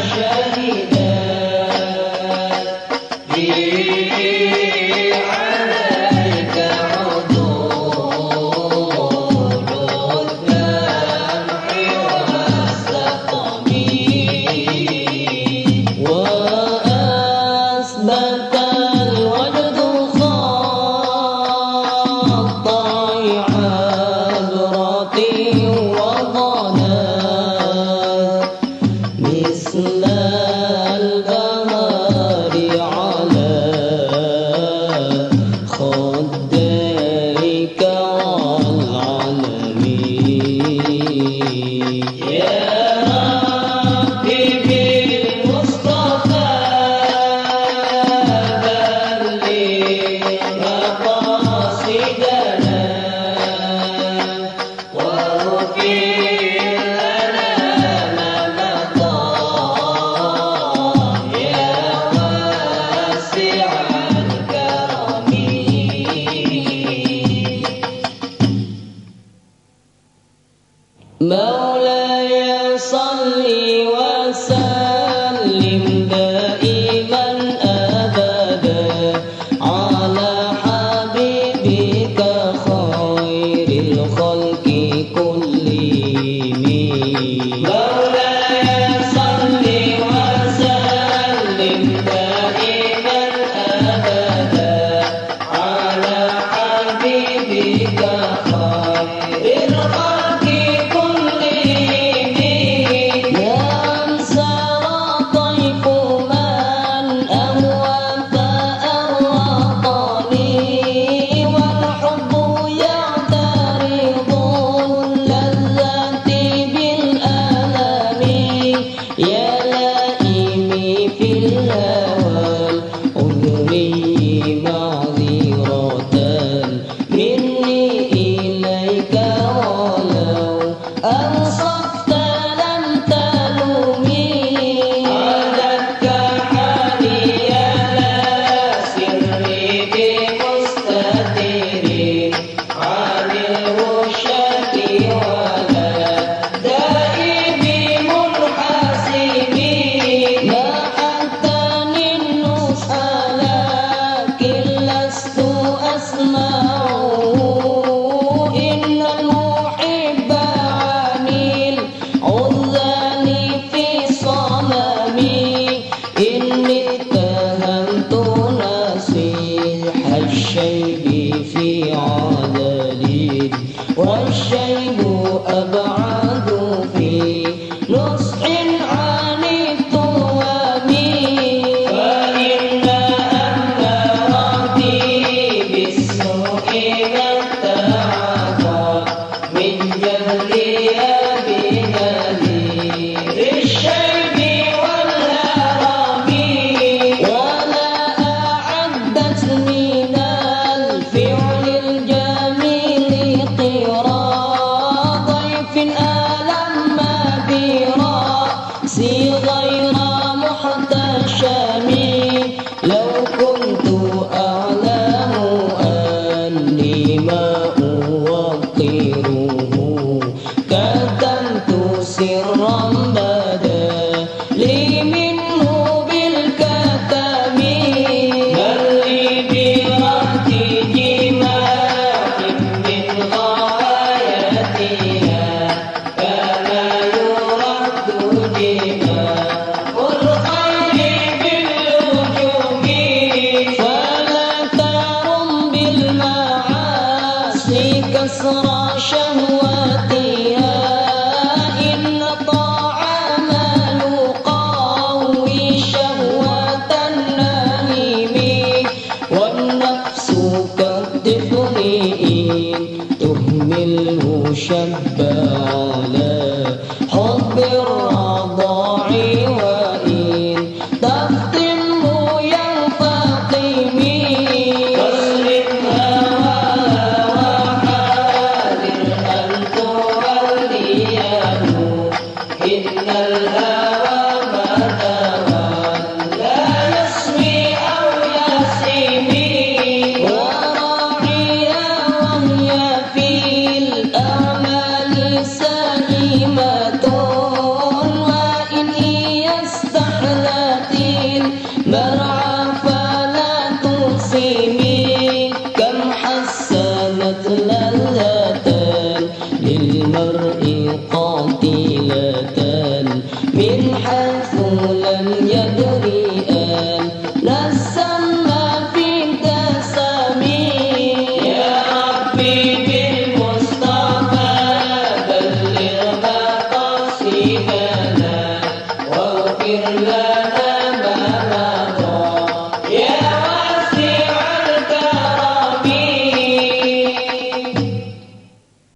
شهدت به عليك حضور الدمع والسقم وأثبت الوجد خطي عبرتي وضنات مثل البهار على خديك والعالمين يا ربي بالمصطفى بلغ مقاصدنا واغفر لنا ما مضى يا واسع الكرم مولاي صل وسلم دائما أبدا على حبيبك خير الخلق كلهم مولاي صل وسلم دائما أبدا على حبيبك خير الخلق كلهم يا من سرى طيف غير محتشم لو كنت أعلم أني ما أوقره كتمت سرا بدا لي منه بالكتم بل لي برهط جماح من غايتها كما يرد جماح الخير بالنجوم فلا ترم بالمعاصي كسر شهواتها إن طعام يقوي شهوة النعيم والنفس كالطفل إن تهمله شب على حب الرضاع وإن تفتنه ينفطم واصرفها وحاذر أن توليه إن الهوى ما تولى يسمي أو يسمي وراعيها وهي في الأعمال سليمة وإن هي استحلت المرعى فلا تقسمي كم حسنت لذة للمرء قاتلة من حيث لم يدري أن نسمى في دسمي يا ربي بالمصطفى بلغ مقاصدنا واغفر لنا